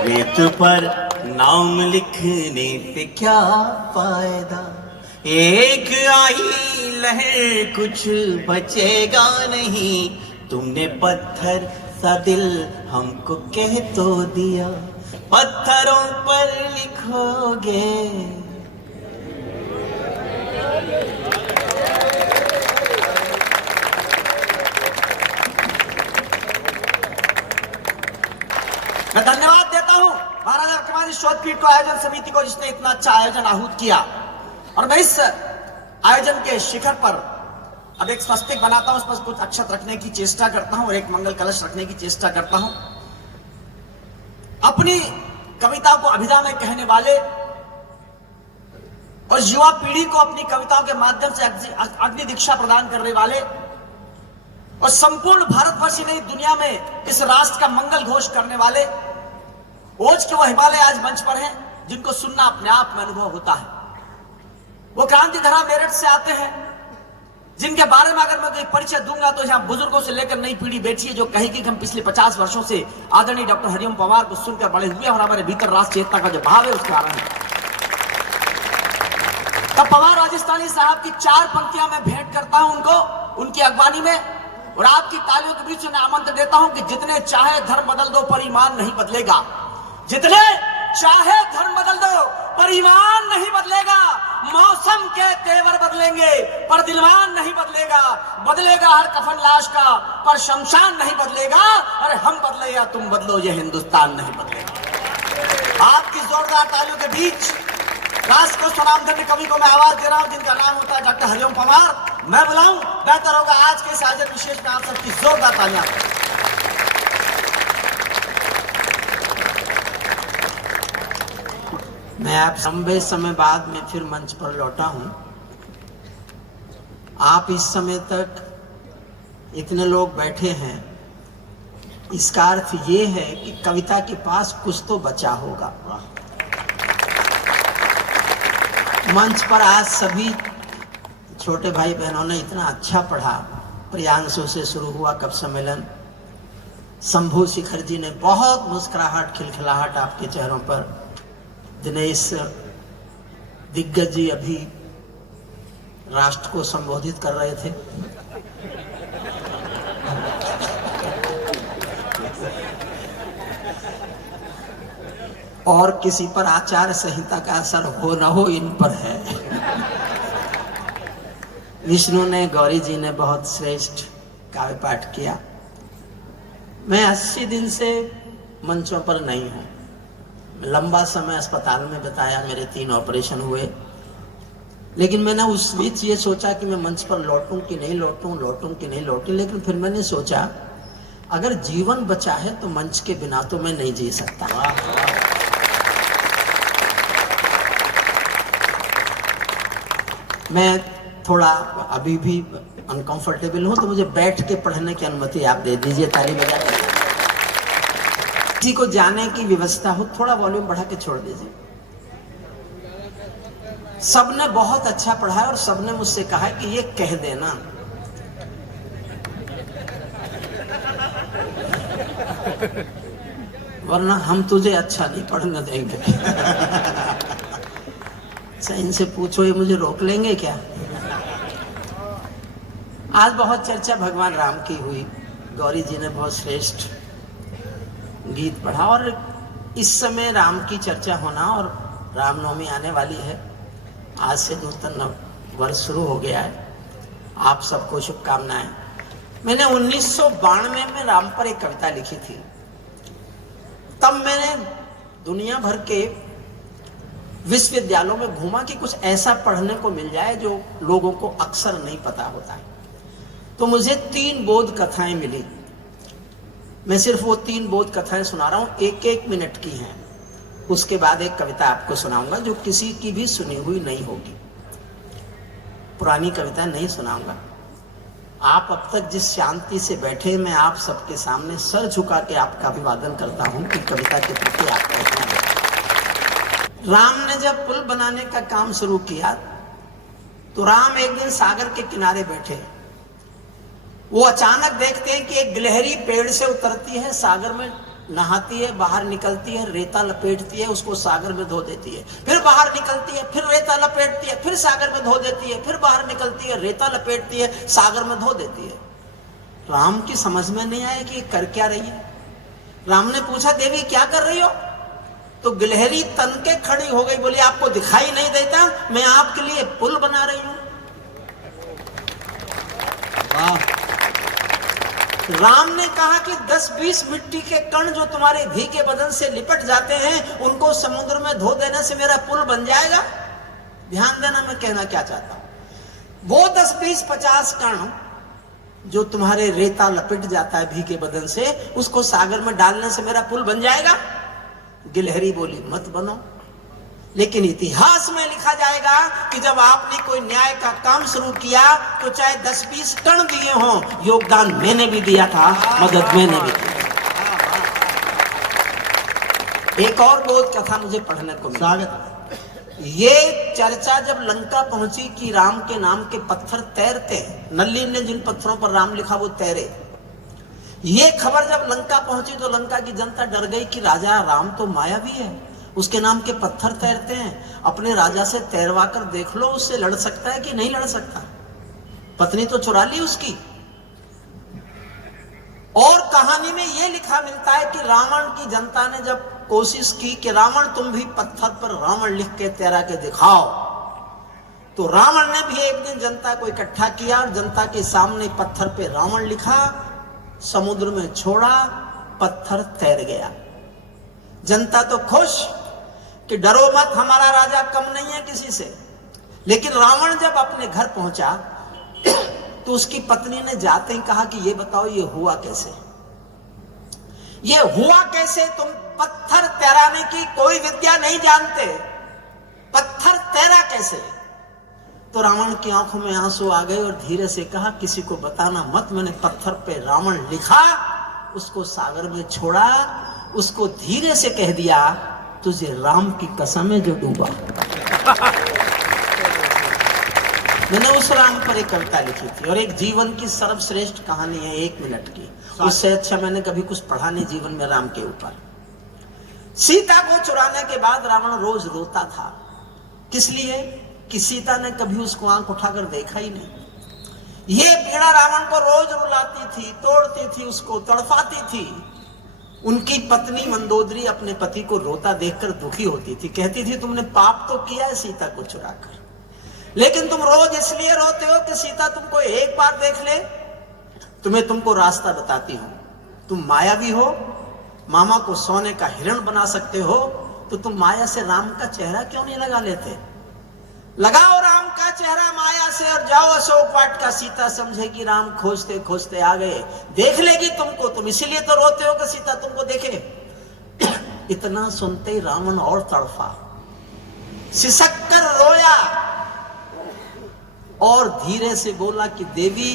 रेत पर नाम लिखने से क्या फायदा, एक आई लहर कुछ बचेगा नहीं। तुमने पत्थर सा दिल हमको कह तो दिया, पत्थरों पर लिखोगे। मैं धन्यवाद देता हूं महाराजा कुमारी शोधपीठ को, आयोजन समिति को, जिसने इतना अच्छा आयोजन आहूत किया। और मैं इस आयोजन के शिखर पर अब एक स्वस्तिक बनाता हूं, उस पर कुछ अक्षत रखने की चेष्टा करता हूं और एक मंगल कलश रखने की चेष्टा करता हूं। अपनी कविता को अभिधा में कहने वाले और युवा पीढ़ी को अपनी कविताओं के माध्यम से अग्नि दीक्षा प्रदान करने वाले और संपूर्ण भारतवर्ष ही नहीं दुनिया में इस राष्ट्र का मंगल घोष करने वाले ओज के वो हिमालय आज मंच पर हैं, जिनको सुनना अपने आप में अनुभव होता है। वो क्रांतिधरा मेरठ से आते हैं, जिनके बारे में अगर मैं कोई परिचय दूंगा तो यहाँ बुजुर्गों से लेकर नई पीढ़ी बैठी है जो कहेगी कि हम पिछले 50 वर्षों से आदरणीय डॉक्टर हरिओम पवार को सुनकर बड़े हुए और हमारे भीतर राष्ट्र चेतना का जो भाव है उसके कारण है। तब पवार राजस्थानी साहब की 4 पंक्तियां मैं भेंट करता हूं उनको, उनकी अगवानी में, और आपकी तालियों के बीच में आमंत्रण देता हूं कि जितने चाहे धर्म बदल दो पर ईमान नहीं बदलेगा। जितने चाहे धर्म बदल दो पर ईमान नहीं बदलेगा। मौसम के तेवर बदलेंगे पर दिलवान नहीं बदलेगा। बदलेगा हर कफन लाश का पर शमशान नहीं बदलेगा। अरे हम बदले या तुम बदलो, ये हिंदुस्तान नहीं बदलेगा। आपकी जोरदार तालियों के बीच राष्ट्र को स्वनामधन्य कवि को मैं आवाज दे रहा हूं, जिनका नाम होता है डॉक्टर हरिओम पवार। मैं बुलाऊं, बेहतर होगा आज के इस आयोजन विशेष में आप सबकी जोरदार तालियां। मैं आप लंबे समय बाद में फिर मंच पर लौटा हूं। आप इस समय तक इतने लोग बैठे हैं, इसका अर्थ ये है कि कविता के पास कुछ तो बचा होगा। मंच पर आज सभी छोटे भाई बहनों ने इतना अच्छा पढ़ा। प्रियांशु से शुरू हुआ कवि सम्मेलन, शंभू शिखर जी ने बहुत मुस्कुराहट खिलखिलाहट आपके चेहरों पर। दिनेश दिग्गज जी अभी राष्ट्र को संबोधित कर रहे थे। और किसी पर आचार संहिता का असर हो न हो इन पर है। विष्णु ने, गौरी जी ने बहुत श्रेष्ठ काव्य पाठ किया। मैं 80 दिन से मंचों पर नहीं हूं। लंबा समय अस्पताल में बिताया, मेरे 3 ऑपरेशन हुए, लेकिन मैंने उस बीच ये सोचा कि मैं मंच पर लौटूं कि नहीं लौटूं। लेकिन फिर मैंने सोचा अगर जीवन बचा है तो मंच के बिना तो मैं नहीं जी सकता। मैं थोड़ा अभी भी अनकंफर्टेबल हूं, तो मुझे बैठ के पढ़ने की अनुमति आप दे दीजिए। ताली बजा कर किसी को जाने की व्यवस्था हो, थोड़ा वॉल्यूम बढ़ा के छोड़ दीजिए। सबने बहुत अच्छा पढ़ा है और सबने मुझसे कहा है कि ये कह देना। वरना हम तुझे अच्छा नहीं पढ़ने देंगे। इनसे पूछो ये मुझे रोक लेंगे क्या? आज बहुत चर्चा भगवान राम की हुई। गौरी जी ने बहुत श्रेष्ठ गीत पढ़ा और इस समय राम की चर्चा होना, और रामनवमी आने वाली है। आज से नूतन वर्ष शुरू हो गया है। आप सबको शुभकामनाएं। मैंने 1992 में राम पर एक कविता लिखी थी। तब मैंने दुनिया भर के विश्वविद्यालयों में घूमा कि कुछ ऐसा पढ़ने को मिल जाए जो लोगों को अक्सर नहीं पता होता है। तो मुझे 3 बोध कथाएं मिली। मैं सिर्फ वो 3 बोध कथाएं सुना रहा हूं, 1-1 मिनट की हैं। उसके बाद एक कविता आपको सुनाऊंगा जो किसी की भी सुनी हुई नहीं होगी। पुरानी कविता नहीं सुनाऊंगा। आप अब तक जिस शांति से बैठे, मैं आप सबके सामने सर झुका के आपका अभिवादन करता हूं कि कविता के प्रति आपका इतना। राम ने जब पुल बनाने का काम शुरू किया तो राम एक दिन सागर के किनारे बैठे। वो अचानक देखते हैं कि एक गिलहरी पेड़ से उतरती है, सागर में नहाती है, बाहर निकलती है, रेता लपेटती है, उसको सागर में धो देती है, फिर बाहर निकलती है, फिर रेता लपेटती है, फिर सागर में धो देती है, फिर बाहर निकलती है, रेता लपेटती है, सागर में धो देती है। राम की समझ में नहीं आया कि कर क्या रही है। राम ने पूछा, देवी क्या कर रही हो? तो गिलहरी तन के खड़ी हो गई, बोली आपको दिखाई नहीं देता, मैं आपके लिए पुल बना रही हूं। राम ने कहा कि 10-20 मिट्टी के कण जो तुम्हारे भीगे बदन से लिपट जाते हैं, उनको समुद्र में धो देने से मेरा पुल बन जाएगा। ध्यान देना मैं कहना क्या चाहता हूं। वो 10-20-50 कण जो तुम्हारे रेता लपेट जाता है भीगे बदन से, उसको सागर में डालने से मेरा पुल बन जाएगा। गिलहरी बोली मत बनो, लेकिन इतिहास में लिखा जाएगा कि जब आपने कोई न्याय का काम शुरू किया तो चाहे 10-20 कण दिए हों, योगदान मैंने भी दिया था, मदद मैंने भी की। एक और बोध कथा मुझे पढ़ने को मिला। स्वागत। ये चर्चा जब लंका पहुंची कि राम के नाम के पत्थर तैरते हैं, नल्ली ने जिन पत्थरों पर राम लिखा वो तैरे, ये खबर जब लंका पहुंची तो लंका की जनता डर गई कि राजा राम तो मायावी है, उसके नाम के पत्थर तैरते हैं, अपने राजा से तैरवा कर देख लो, उससे लड़ सकता है कि नहीं लड़ सकता। पत्नी तो चुरा ली उसकी। और कहानी में यह लिखा मिलता है कि रावण की जनता ने जब कोशिश की कि रावण तुम भी पत्थर पर रावण लिख के तैरा के दिखाओ, तो रावण ने भी एक दिन जनता को इकट्ठा किया और जनता के सामने पत्थर पे रावण लिखा, समुद्र में छोड़ा, पत्थर तैर गया। जनता तो खुश कि डरो मत, हमारा राजा कम नहीं है किसी से। लेकिन रावण जब अपने घर पहुंचा तो उसकी पत्नी ने जाते ही कहा कि ये बताओ ये हुआ कैसे, ये हुआ कैसे? तुम पत्थर तैराने की कोई विद्या नहीं जानते, पत्थर तैरा कैसे? तो रावण की आंखों में आंसू आ गए और धीरे से कहा किसी को बताना मत, मैंने पत्थर पे रावण लिखा, उसको सागर में छोड़ा, उसको धीरे से कह दिया तुझे राम की कसम है जो डूबा। मैंने उस राम पर एक कविता लिखी थी, और एक जीवन की सर्वश्रेष्ठ कहानी है 1 मिनट की। उससे अच्छा मैंने कभी कुछ पढ़ा नहीं जीवन में राम के ऊपर। सीता को चुराने के बाद रावण रोज रोता था। किस लिए? कि सीता ने कभी उसको आंख उठाकर देखा ही नहीं। ये पीड़ा रावण को रोज रुलाती थी, तोड़ती थी, उसको तड़पाती थी। उनकी पत्नी मंदोदरी अपने पति को रोता देखकर दुखी होती थी, कहती थी तुमने पाप तो किया है सीता को चुराकर, लेकिन तुम रोज इसलिए रोते हो कि सीता तुमको एक बार देख ले। तुमको रास्ता बताती हूं, तुम मायावी हो, मामा को सोने का हिरण बना सकते हो, तो तुम माया से राम का चेहरा क्यों नहीं लगा लेते? लगाओ राम का चेहरा माया से और जाओ अशोक वाट का। सीता समझेगी राम खोजते खोजते आ गए, देख लेगी तुमको, तुम इसीलिए तो रोते हो कि सीता तुमको देखे। इतना सुनते ही रावण और तड़फा, सिसक कर रोया और धीरे से बोला कि देवी,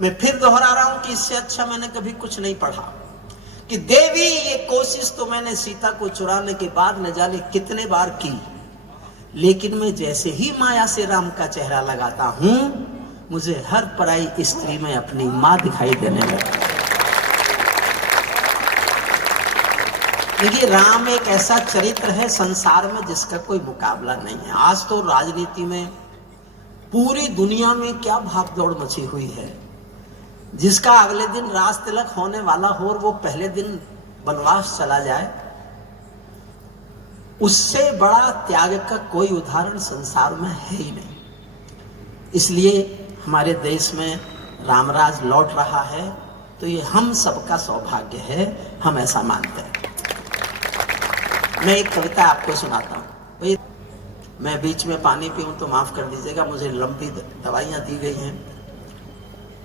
मैं फिर दोहरा रहा हूं कि इससे अच्छा मैंने कभी कुछ नहीं पढ़ा, कि देवी ये कोशिश तो मैंने सीता को चुराने के बाद न जाने कितने बार की, लेकिन मैं जैसे ही माया से राम का चेहरा लगाता हूं, मुझे हर पराई स्त्री में अपनी मां दिखाई देने लगती। देखिए, राम एक ऐसा चरित्र है संसार में जिसका कोई मुकाबला नहीं है। आज तो राजनीति में पूरी दुनिया में क्या भागदौड़ मची हुई है। जिसका अगले दिन राज तिलक होने वाला हो और वो पहले दिन वनवास चला जाए, उससे बड़ा त्याग का कोई उदाहरण संसार में है ही नहीं। इसलिए हमारे देश में रामराज लौट रहा है, तो ये हम सबका सौभाग्य है, हम ऐसा मानते हैं। मैं एक कविता आपको सुनाता हूँ। भाई, मैं बीच में पानी पीऊं तो माफ कर दीजिएगा, मुझे लंबी दवाइयाँ दी गई हैं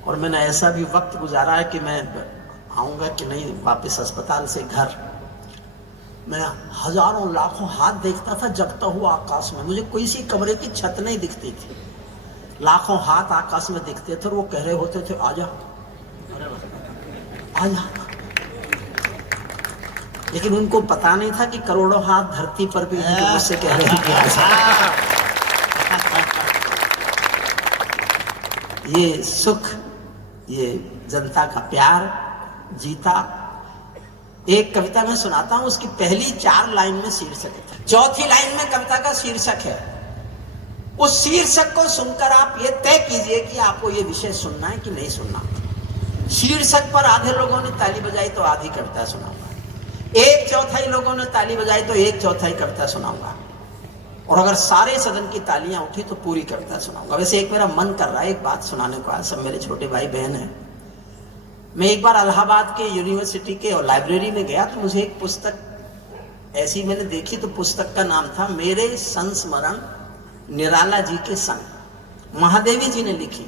और मैंने ऐसा भी वक्त गुजारा है कि मैं आऊँगा कि नहीं वापस अस्पताल से घर। मैं हजारों लाखों हाथ देखता था जगता हुआ आकाश में, मुझे कोई सी कमरे की छत नहीं दिखती थी। लाखों हाथ आकाश में दिखते थे और वो कह रहे होते थे आजा आजा, लेकिन उनको पता नहीं था कि करोड़ों हाथ धरती पर भी मुझसे कह रहे हैं ये सुख, ये जनता का प्यार जीता। एक कविता में सुनाता हूं, उसकी पहली 4 लाइन में शीर्षक है, चौथी लाइन में कविता का शीर्षक है। उस शीर्षक को सुनकर आप ये तय कीजिए कि आपको ये विषय सुनना है कि नहीं सुनना। शीर्षक पर आधे लोगों ने ताली बजाई तो आधी कविता सुनाऊंगा, 1/4 लोगों ने ताली बजाई तो 1/4 कविता सुनाऊंगा, और अगर सारे सदन की तालियां उठी तो पूरी कविता सुनाऊंगा। वैसे एक मेरा मन कर रहा है एक बात सुनाने को, आज सब मेरे छोटे भाई बहन हैं। मैं एक बार इलाहाबाद के यूनिवर्सिटी के और लाइब्रेरी में गया तो मुझे एक पुस्तक ऐसी मैंने देखी, तो पुस्तक का नाम था मेरे संस्मरण निराला जी के संग। महादेवी जी ने लिखी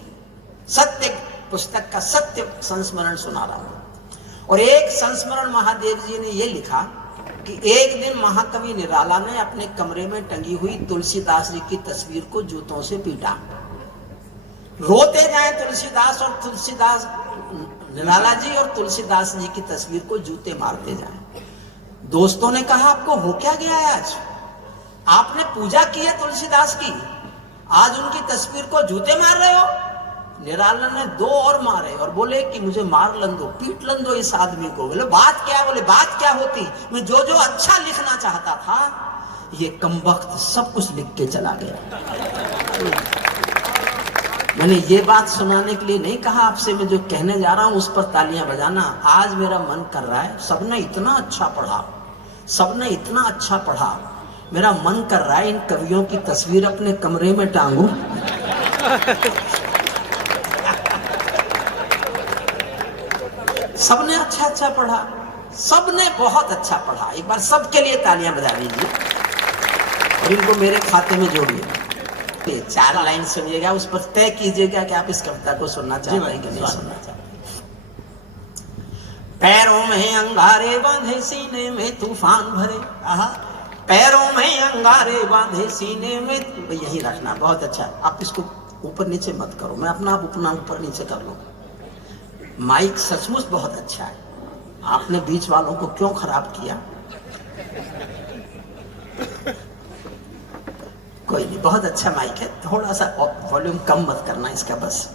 सत्य पुस्तक का सत्य संस्मरण सुना रहा हूं। और एक संस्मरण महादेव जी ने यह लिखा कि एक दिन महाकवि निराला ने अपने कमरे में टंगी हुई तुलसीदास जी की तस्वीर को जूतों से पीटा। रोते जाए तुलसीदास और तुलसीदास निराला जी और तुलसीदास जी की तस्वीर को जूते मारते जाए। दोस्तों ने कहा आपको हो क्या गया है आज? आपने पूजा की है तुलसीदास की, आज उनकी तस्वीर को जूते मार रहे हो? निराला ने 2 और मारे और बोले कि मुझे मार लन दो, पीट लन दो इस आदमी को। बोले बात क्या? बोले बात क्या होती, मैं जो जो अच्छा लिखना चाहता था ये कमबख्त सब कुछ लिख के चला गया। मैंने ये बात सुनाने के लिए नहीं कहा आपसे, मैं जो कहने जा रहा हूं उस पर तालियां बजाना। आज मेरा मन कर रहा है, सबने इतना अच्छा पढ़ा, सबने इतना अच्छा पढ़ा, मेरा मन कर रहा है इन कवियों की तस्वीर अपने कमरे में टांगूं। सबने अच्छा अच्छा पढ़ा, सबने बहुत अच्छा पढ़ा। एक बार सबके लिए तालियां बजा दीजिए और इनको मेरे खाते में जोड़िए। 4 लाइन सुनिएगा, उस पर तय कीजिएगा कि आप इस कविता को सुनना चाहते हैं कि नहीं सुनना चाहते। पैरों में अंगारे बांधे सीने में तूफान भरे, पैरों में अंगारे बांधे सीने में, यही रखना। बहुत अच्छा, आप इसको ऊपर नीचे मत करो, मैं अपना आप अपना ऊपर नीचे कर लूंगा। माइक सचमुच बहुत अच्छा है, आपने बीच वालों को क्यों खराब किया? कोई नहीं, बहुत अच्छा माइक है, थोड़ा सा वॉल्यूम कम मत करना इसका बस।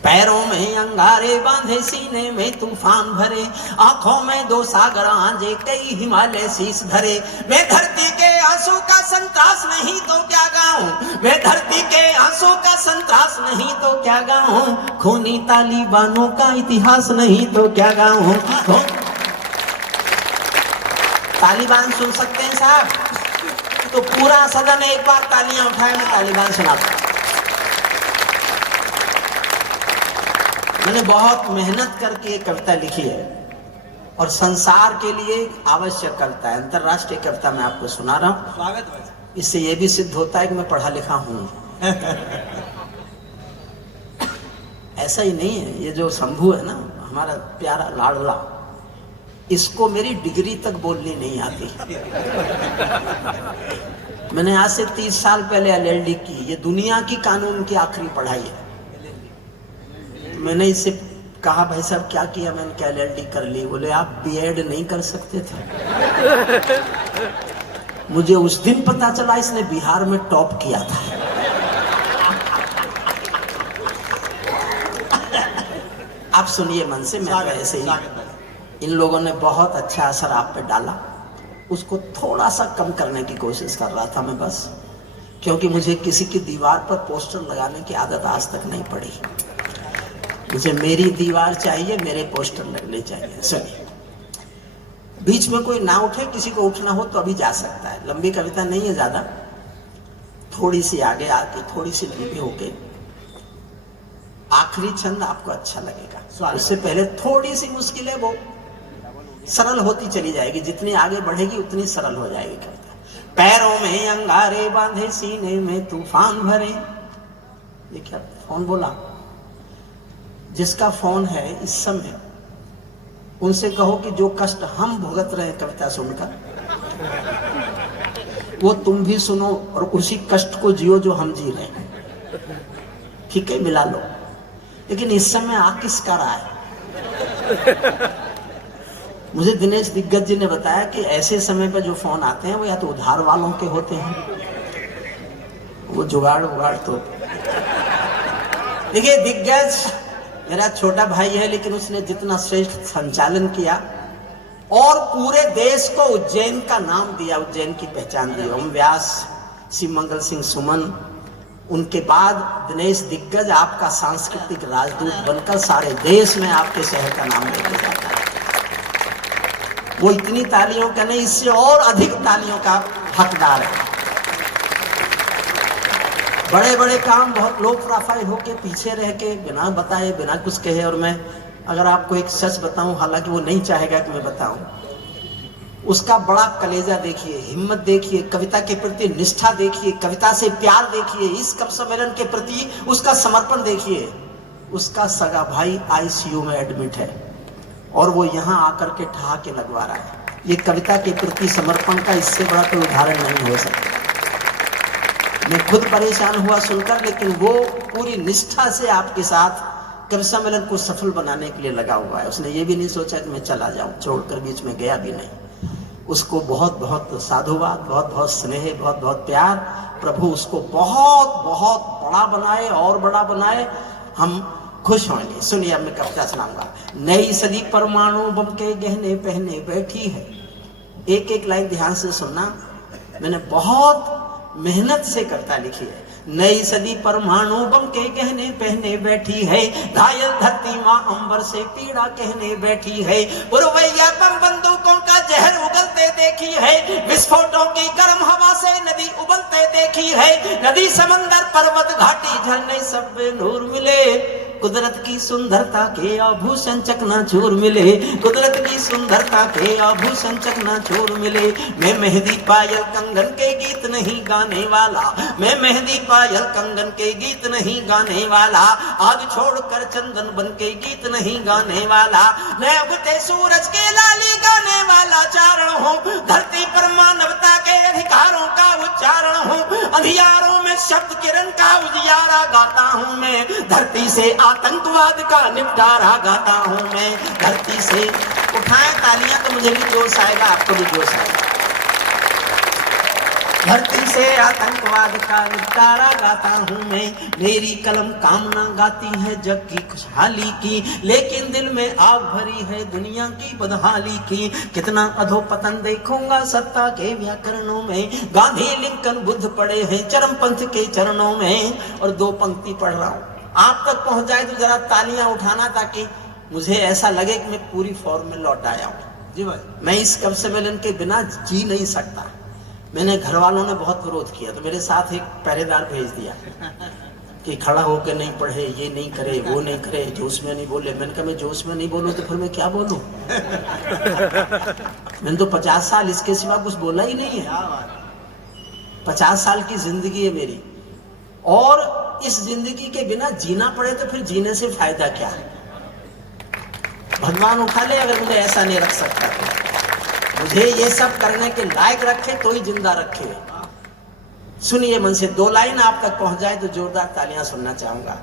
पैरों में अंगारे बांधे, सीने में तूफान भरे, आंखों में दो सागर आंजे, कई हिमालय शीश धरे। मैं धरती के आंसू का संतरास नहीं तो क्या गाऊं, मैं धरती के आंसू का संतरास नहीं तो क्या गाऊं, खूनी तालिबानों का इतिहास नहीं तो क्या गाऊं। तालिबान सुन सकते हैं साहब? तो पूरा सदन एक बार तालियां उठाए, मैं तालिबान सुनाता हूं। मैंने बहुत मेहनत करके ये कविता लिखी है और संसार के लिए आवश्यक कविता है, अंतरराष्ट्रीय कविता मैं आपको सुना रहा हूं। स्वागत भाई। इससे ये भी सिद्ध होता है कि मैं पढ़ा लिखा हूं। ऐसा ही नहीं है, ये जो शंभू है ना, हमारा प्यारा लाडला, इसको मेरी डिग्री तक बोलनी नहीं आती। मैंने आज से 30 साल पहले LLD की, ये दुनिया की कानून की आखिरी पढ़ाई है। मैंने इससे कहा भाई साहब क्या किया? मैंने क्या LLD कर ली? बोले आप B.Ed नहीं कर सकते थे। मुझे उस दिन पता चला इसने बिहार में टॉप किया था। आप सुनिए मन से, मैं तो ऐसे ही, इन लोगों ने बहुत अच्छा असर आप पे डाला, उसको थोड़ा सा कम करने की कोशिश कर रहा था मैं बस, क्योंकि मुझे किसी की दीवार पर पोस्टर लगाने की आदत आज तक नहीं पड़ी। मुझे मेरी दीवार चाहिए, मेरे पोस्टर लगने चाहिए। सुनिए, बीच में कोई ना उठे, किसी को उठना हो तो अभी जा सकता है। लंबी कविता नहीं है ज्यादा, थोड़ी सी आगे आके थोड़ी सी लंबी होके आखिरी छंद आपको अच्छा लगेगा। उससे पहले थोड़ी सी मुश्किल है, वो सरल होती चली जाएगी, जितनी आगे बढ़ेगी उतनी सरल हो जाएगी कविता। पैरों में अंगारे बांधे, सीने में तूफान भरे। ये क्या फोन बोला? जिसका फोन है इस समय, उनसे कहो कि जो कष्ट हम भुगत रहे हैं कविता सुनकर, वो तुम भी सुनो और उसी कष्ट को जियो जो हम जी रहे हैं। ठीक है, मिला लो। लेकिन इस समय आ किसका रहा है? मुझे दिनेश दिग्गज जी ने बताया कि ऐसे समय पर जो फोन आते हैं वो या तो उधार वालों के होते हैं, वो जुगाड़ उगाड़ तो। देखिए, दिग्गज मेरा छोटा भाई है, लेकिन उसने जितना श्रेष्ठ संचालन किया और पूरे देश को उज्जैन का नाम दिया, उज्जैन की पहचान दी। ओम व्यास, शिव मंगल सिंह सुमन, उनके बाद दिनेश दिग्गज आपका सांस्कृतिक राजदूत बनकर सारे देश में आपके शहर का नाम लेके जाता है। वो इतनी तालियों का नहीं, इससे और अधिक तालियों का हकदार है। बड़े बड़े काम बहुत लो प्रोफाइल होके पीछे रह के बिना बताए, बिना कुछ कहे, और मैं अगर आपको एक सच बताऊं, हालांकि वो नहीं चाहेगा कि मैं बताऊं, उसका बड़ा कलेजा देखिए, हिम्मत देखिए, कविता के प्रति निष्ठा देखिए, कविता से प्यार देखिए, इस कवि सम्मेलन के प्रति उसका समर्पण देखिए। उसका सगा भाई ICU में एडमिट है और वो यहाँ आकर के ठहाके लगवा रहा है। ये कविता के प्रति समर्पण का इससे बड़ा कोई उदाहरण नहीं हो सकता। मैं खुद परेशान हुआ सुनकर, लेकिन वो पूरी निष्ठा से आपके साथ कवि सम्मेलन को सफल बनाने के लिए लगा हुआ है। उसने ये भी नहीं सोचा कि मैं चला जाऊं, छोड़कर बीच में गया भी नहीं। उसको बहुत बहुत साधुवाद, बहुत बहुत स्नेह, बहुत बहुत प्यार। प्रभु उसको बहुत बहुत बड़ा बनाए और बड़ा बनाए, हम खुश होंगे। सुनिए, अब मैं कविता सुनाऊंगा। नई सदी परमाणु बम के गहने पहने बैठी है। एक एक लाइन ध्यान से सुनना, मैंने बहुत मेहनत से कविता लिखी है। नई सदी परमाणु बम के गहने पहने बैठी है, घायल धरती माँ अंबर से पीड़ा कहने बैठी है। बुरवैया बम बंदूकों का जहर उगलते देखी है, विस्फोटों की गर्म हवा से नदी उबलते देखी है। नदी समंदर पर्वत घाटी झरने सब में नूर मिले, कुदरत की सुंदरता के आभूषण चकनाचूर मिले। कुदरत की सुंदरता के आभूषण चकनाचूर मिले। मैं मेहंदी पायल कंगन के गीत नहीं गाने वाला, मैं मेहंदी पायल कंगन के गीत नहीं गाने वाला, आग छोड़कर चंदन बन के गीत नहीं गाने वाला। मैं उगते सूरज के लाली गाने वाला चारण हूँ, धरती पर मानवता के अधिकारों का उच्चारण हूँ। अंधियारों में शब्द किरण का उजियारा गाता हूँ मैं, धरती से आतंकवाद का निपटारा गाता हूँ मैं। धरती से उठाए तालियां तो मुझे भी जोश आएगा, आपको भी जोश आएगा। धरती से आतंकवाद का निपटारा गाता हूँ मैं, मेरी कलम कामना गाती है जग की खुशहाली की, लेकिन दिल में आग भरी है दुनिया की बदहाली की। कितना अधोपतन देखूंगा सत्ता के व्याकरणों में, गांधी लिंकन बुद्ध पड़े हैं चरमपंथ के चरणों में। और 2 पंक्ति पढ़ रहा हूँ, आप तक पहुंच जाए तो जरा तालियां उठाना, ताकि मुझे ऐसा लगे कि मैं पूरी फॉर्म में लौट आया हूँ। जी भाई। मैं इस कब सम्मेलन के बिना जी नहीं सकता। मैंने घर वालों ने बहुत विरोध किया तो मेरे साथ एक पहरेदार भेज दिया कि खड़ा होकर नहीं पढ़े, ये नहीं करे, वो नहीं करे, जोश में नहीं बोले। मैंने कहा मैं जोश में नहीं बोलूं तो फिर मैं क्या बोलूं? मैंने तो 50 साल इसके सिवा कुछ बोला ही नहीं है। 50 साल की जिंदगी है मेरी, और इस जिंदगी के बिना जीना पड़े तो फिर जीने से फायदा क्या है? भगवान उठा ले अगर मुझे ऐसा नहीं रख सकता तो। मुझे ये सब करने के लायक रखे तो ही जिंदा रखे। सुनिए मन से 2 लाइन आप तक पहुंच जाए तो जोरदार तालियां सुनना चाहूंगा।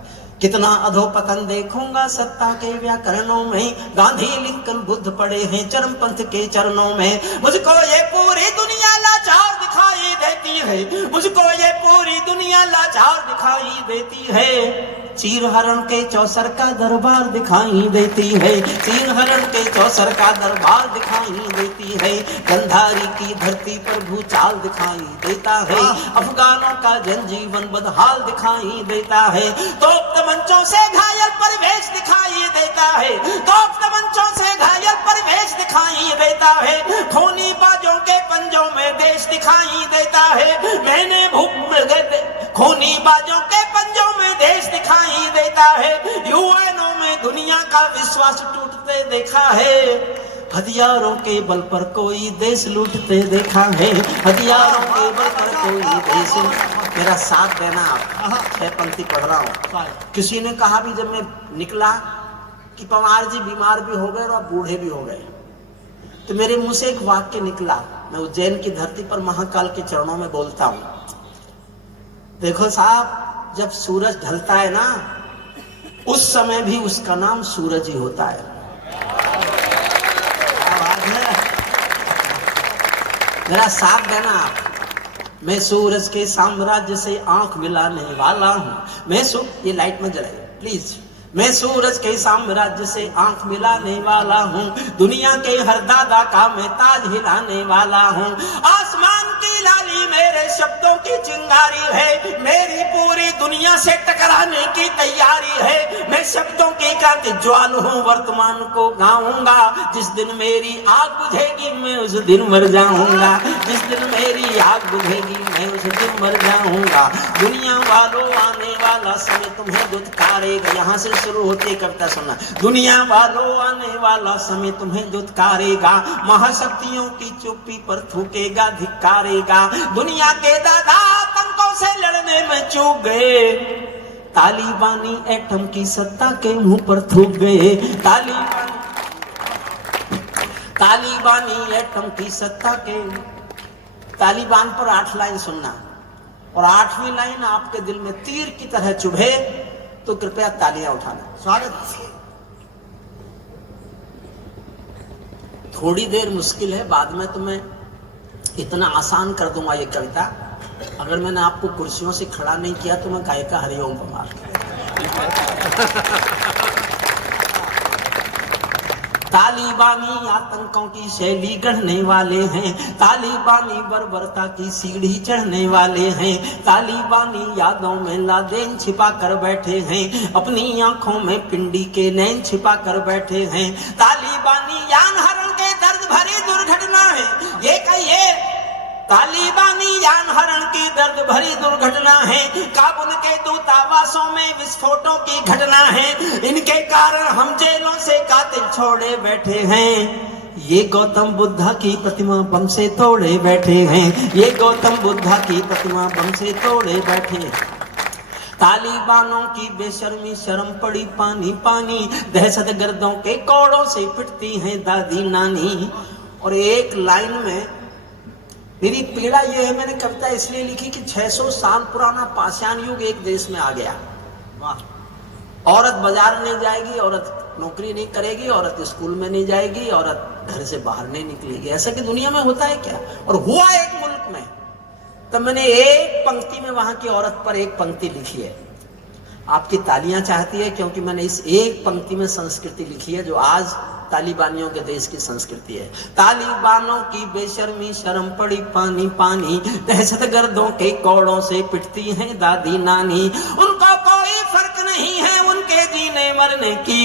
कितना अधोपतन देखूंगा सत्ता के व्याकरणों में, गांधी लिंकन बुद्ध पड़े हैं चरमपंथ के चरणों में। मुझको ये पूरी दुनिया लाचार दिखाई देती है, मुझको ये पूरी दुनिया लाचार दिखाई देती है। चीर हरण के चौसर का दरबार दिखाई देती है, चीर हरण के चौसर का दरबार दिखाई देती है। गंधारी की धरती पर भूचाल दिखाई देता है, अफगानों का जनजीवन बदहाल दिखाई देता है। तोप मंचों से घायल परिवेश दिखाई देता है, तोप मंचों से घायल परिवेश दिखाई देता है। खूनी बाजों के पंजों में देश दिखाई देता है। मैंने खूनी बाजों के पंजों में देश दिखाई देता है। यूएनओ में दुनिया का विश्वास टूटते देखा है। हथियारों के बल पर कोई देश लूटते देखा है, हथियारों के बल पर कोई देश। मेरा साथ देना आप, 6 पंक्ति पढ़ रहा हूँ। किसी ने कहा भी जब मैं निकला कि पवार जी बीमार भी हो गए और बूढ़े भी हो गए, तो मेरे मुंह से एक वाक्य निकला। मैं उज्जैन की धरती पर महाकाल के चरणों में बोलता हूँ, देखो साहब, जब सूरज ढलता है ना, उस समय भी उसका नाम सूरज ही होता है। मेरा साथ देना आप। मैं सूरज के साम्राज्य से आंख मिलाने वाला हूँ। ये लाइट में जलाइए प्लीज। मैं सूरज के साम्राज्य से आंख मिलाने वाला हूँ, दुनिया के हर दादा का मैं ताज हिलाने वाला हूँ। आसमान की लाली मेरे शब्दों की चिंगारी है, मेरी पूरी दुनिया से टकराने की तैयारी है। मैं शब्दों की क्रांति ज्वाल हूँ, वर्तमान को गाऊंगा। जिस दिन मेरी आग बुझेगी मैं उस दिन मर जाऊंगा, जिस दिन मेरी आग बुझेगी मैं उस दिन मर जाऊंगा। दुनिया वालों आने वाला समय तुम्हें दुत्कारेगा। यहाँ से शुरू होती है कविता सुनना। दुनिया वालों आने वाला समय तुम्हें दुत्कारेगा, महाशक्तियों की चुप्पी पर थूकेगा, धिक्कारेगा। दुनिया के दादा आतंकों से लड़ने में चूक गए, तालिबानी एटम की सत्ता के मुंह पर थूक गए। तालिबानी एटम की सत्ता के। तालिबान पर 8 लाइन सुनना, और 8वीं लाइन आपके दिल में तीर की तरह चुभे तो कृपया तालियां उठाना। स्वागत। थोड़ी देर मुश्किल है, बाद में तो मैं इतना आसान कर दूंगा ये कविता। अगर मैंने आपको कुर्सियों से खड़ा नहीं किया तो मैं गायिका हरिओम कुमार। तालिबानी आतंकों की शैली गढ़ने वाले हैं, तालिबानी बर्बरता की सीढ़ी चढ़ने वाले हैं। तालिबानी यादों में लादेन छिपा कर बैठे हैं, अपनी आंखों में पिंडी के नैन छिपा कर बैठे हैं। तालिबानी यान हरण के दर्द भरी दुर्घटना है, ये कहिए तालिबानी यान हरण की दर्द भरी दुर्घटना है। काबुल के दूतावासों में विस्फोटों की घटना है, इनके कारण हम जेलों से कातिल छोड़े बैठे हैं। ये गौतम बुद्धा की प्रतिमा बम से तोड़े बैठे हैं, ये गौतम बुद्धा की प्रतिमा बम से तोड़े बैठे हैं। तालिबानों की बेशर्मी शर्म पड़ी पानी पानी, दहशत गर्दों के कोड़ों से पिटती हैं दादी नानी। और एक लाइन में मेरी पीड़ा ये है, मैंने कविता इसलिए लिखी कि 600 साल पुराना पाषाण युग एक देश में आ गया। औरत बाजार नहीं जाएगी, औरत नौकरी नहीं करेगी, औरत स्कूल में नहीं जाएगी, औरत घर से बाहर नहीं निकलेगी। ऐसा कि दुनिया में होता है क्या? और हुआ एक मुल्क में तो मैंने एक पंक्ति में वहां की औरत पर एक पंक्ति लिखी है। आपकी तालियां चाहती है क्योंकि मैंने इस एक पंक्ति में संस्कृति लिखी है जो आज तालिबानियों के देश की संस्कृति है। तालिबानों की बेशर्मी शर्म पड़ी पानी पानी, दहशत गर्दों के कौड़ों से पिटती हैं दादी नानी। उनको कोई फर्क नहीं है उनके जीने मरने की,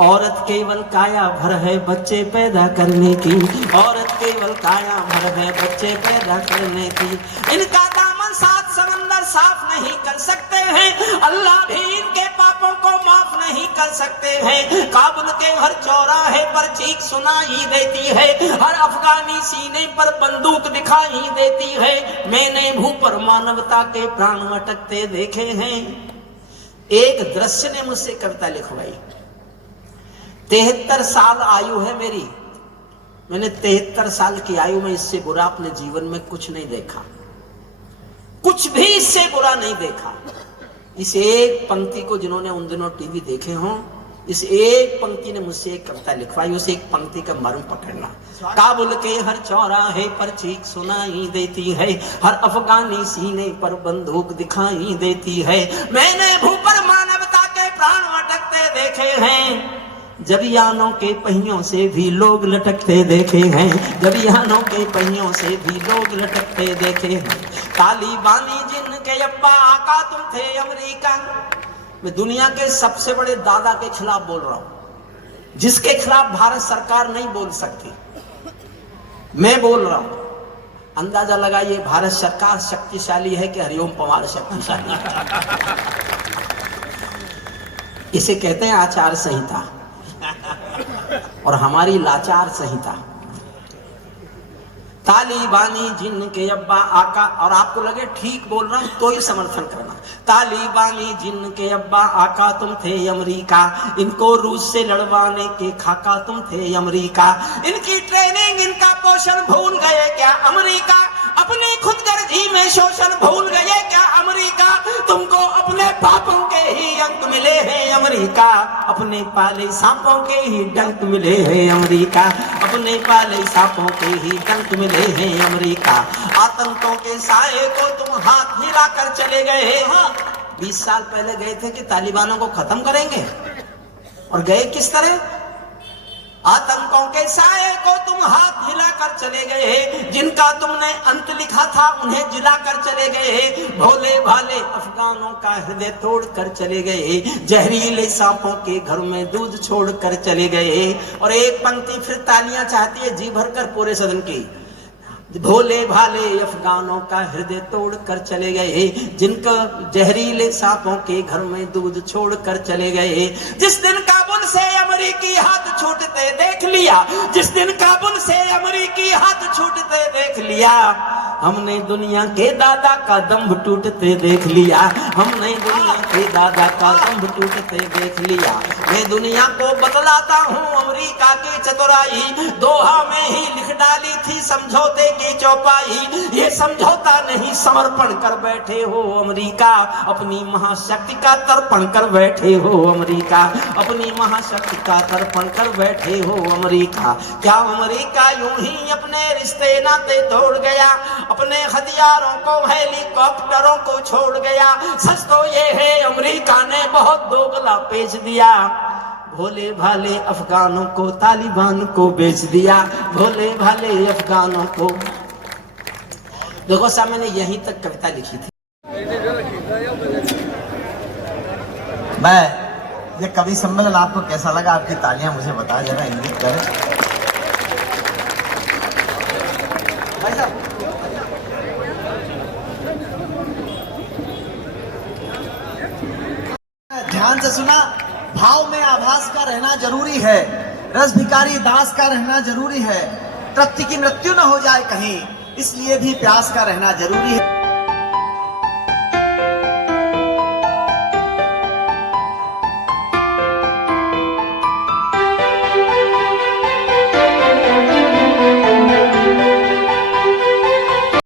औरत केवल काया भर है बच्चे पैदा करने की। औरत केवल काया भर है बच्चे पैदा करने की। इनका दामन सात समंदर साफ नहीं कर सकते हैं, अल्लाह भी इनके पापों को माफ नहीं कर सकते हैं। काबुल के हर चौराहे पर चीख सुनाई देती है, हर अफगानी सीने पर बंदूक दिखाई देती है। मैंने भू पर मानवता के प्राण अटकते देखे हैं। एक दृश्य ने मुझसे कविता लिखवाई। 73 साल आयु है मेरी, मैंने 73 साल की आयु में इससे बुरा अपने जीवन में कुछ नहीं देखा, कुछ भी इससे बुरा नहीं देखा। इस एक पंक्ति को जिन्होंने उन दिनों टीवी देखे हों, इस एक पंक्ति ने मुझसे एक कविता लिखवाई। उस एक पंक्ति का मर्म पकड़ना। काबुल के हर चौराहे पर चीख सुनाई देती है, हर अफगानी सीने पर बंदूक दिखाई देती है। मैंने भू पर मानवता के प्राण अटकते देखे हैं, जब यानों के पहियों से भी लोग लटकते देखे हैं। जब यानों के पहियों से भी लोग लटकते देखे हैं। तालिबानी जिनके अब्बा आका तुम थे अमेरिका। मैं दुनिया के सबसे बड़े दादा के खिलाफ बोल रहा हूं, जिसके खिलाफ भारत सरकार नहीं बोल सकती, मैं बोल रहा हूं। अंदाजा लगाइए भारत सरकार शक्तिशाली है कि हरिओम पवार शक्तिशाली है। इसे कहते हैं आचार संहिता और हमारी लाचार संहिता। तालिबानी जिनके अब्बा आका, और आपको लगे ठीक बोल रहा हूं तो ही समर्थन करना। तालिबानी जिनके अब्बा आका तुम थे अमेरिका, इनको रूस से लड़वाने के खाका तुम थे अमेरिका। इनकी ट्रेनिंग इनका पोषण भूल गए क्या अमेरिका, अपनी खुदगर्जी में शोषण भूल गए क्या अमेरिका। तुमको अपने पापों के ही अंक मिले हैं अमेरिका, अपने पाले सांपों के ही डंक मिले हैं अमेरिका, अपने पाले सांपों के ही डंक मिले हैं अमेरिका। आतंकों के साए को तुम हाथ हिलाकर चले गए। 20 साल पहले गए थे कि तालिबानों को खत्म करेंगे, और गए किस तरह। आतंकों के साए को तुम हाथ हिलाकर चले गए, जिनका तुमने अंत लिखा था उन्हें जिलाकर चले गए। भोले भाले अफगानों का हृदय तोड़ कर चले गए, जहरीले सांपों के घर में दूध छोड़ कर चले गए। और एक पंक्ति फिर तालियां चाहती है जी भरकर पूरे सदन की। भोले भाले अफगानों का हृदय तोड़ कर चले गए, जिनका जहरीले सांपों के घर में दूध छोड़ कर चले गए। जिस दिन काबुल से अमेरिकी हाथ छूटते देख लिया, जिस दिन काबुल से अमेरिकी हाथ छूटते देख लिया, हमने दुनिया के दादा का दम्भ टूटते देख लिया। हमने दुनिया के दादा का दम्भ टूटते देख लिया। मैं दुनिया को बतलाता हूँ अमेरिका की चतुराई, दोहा में ही लिख डाली थी समझौते की चौपाई। ये समझौता नहीं समर्पण कर बैठे हो अमेरिका, अपनी महाशक्ति का तर्पण कर बैठे हो अमेरिका, अपनी महाशक्ति का तर्पण कर बैठे हो अमेरिका। क्या अमेरिका यूं ही अपने रिश्ते नाते तोड़ गया, अपने हथियारों को हेलीकॉप्टरों को छोड़ गया। सच तो ये है अमेरिका ने बहुत दोगला पेश दिया, भोले भाले अफगानों को तालिबान को बेच दिया, भोले भाले अफगानों को। देखो साहब मैंने यहीं तक कविता लिखी थी। मैं ये कवि सम्मेलन आपको कैसा लगा, आपकी तालियां मुझे बता जरा, इंगित करें। भाई साहब ध्यान से सुना। भाव में आभास का रहना जरूरी है, रस भिकारी दास का रहना जरूरी है, तृप्ति की मृत्यु न हो जाए कहीं, इसलिए भी प्यास का रहना जरूरी है।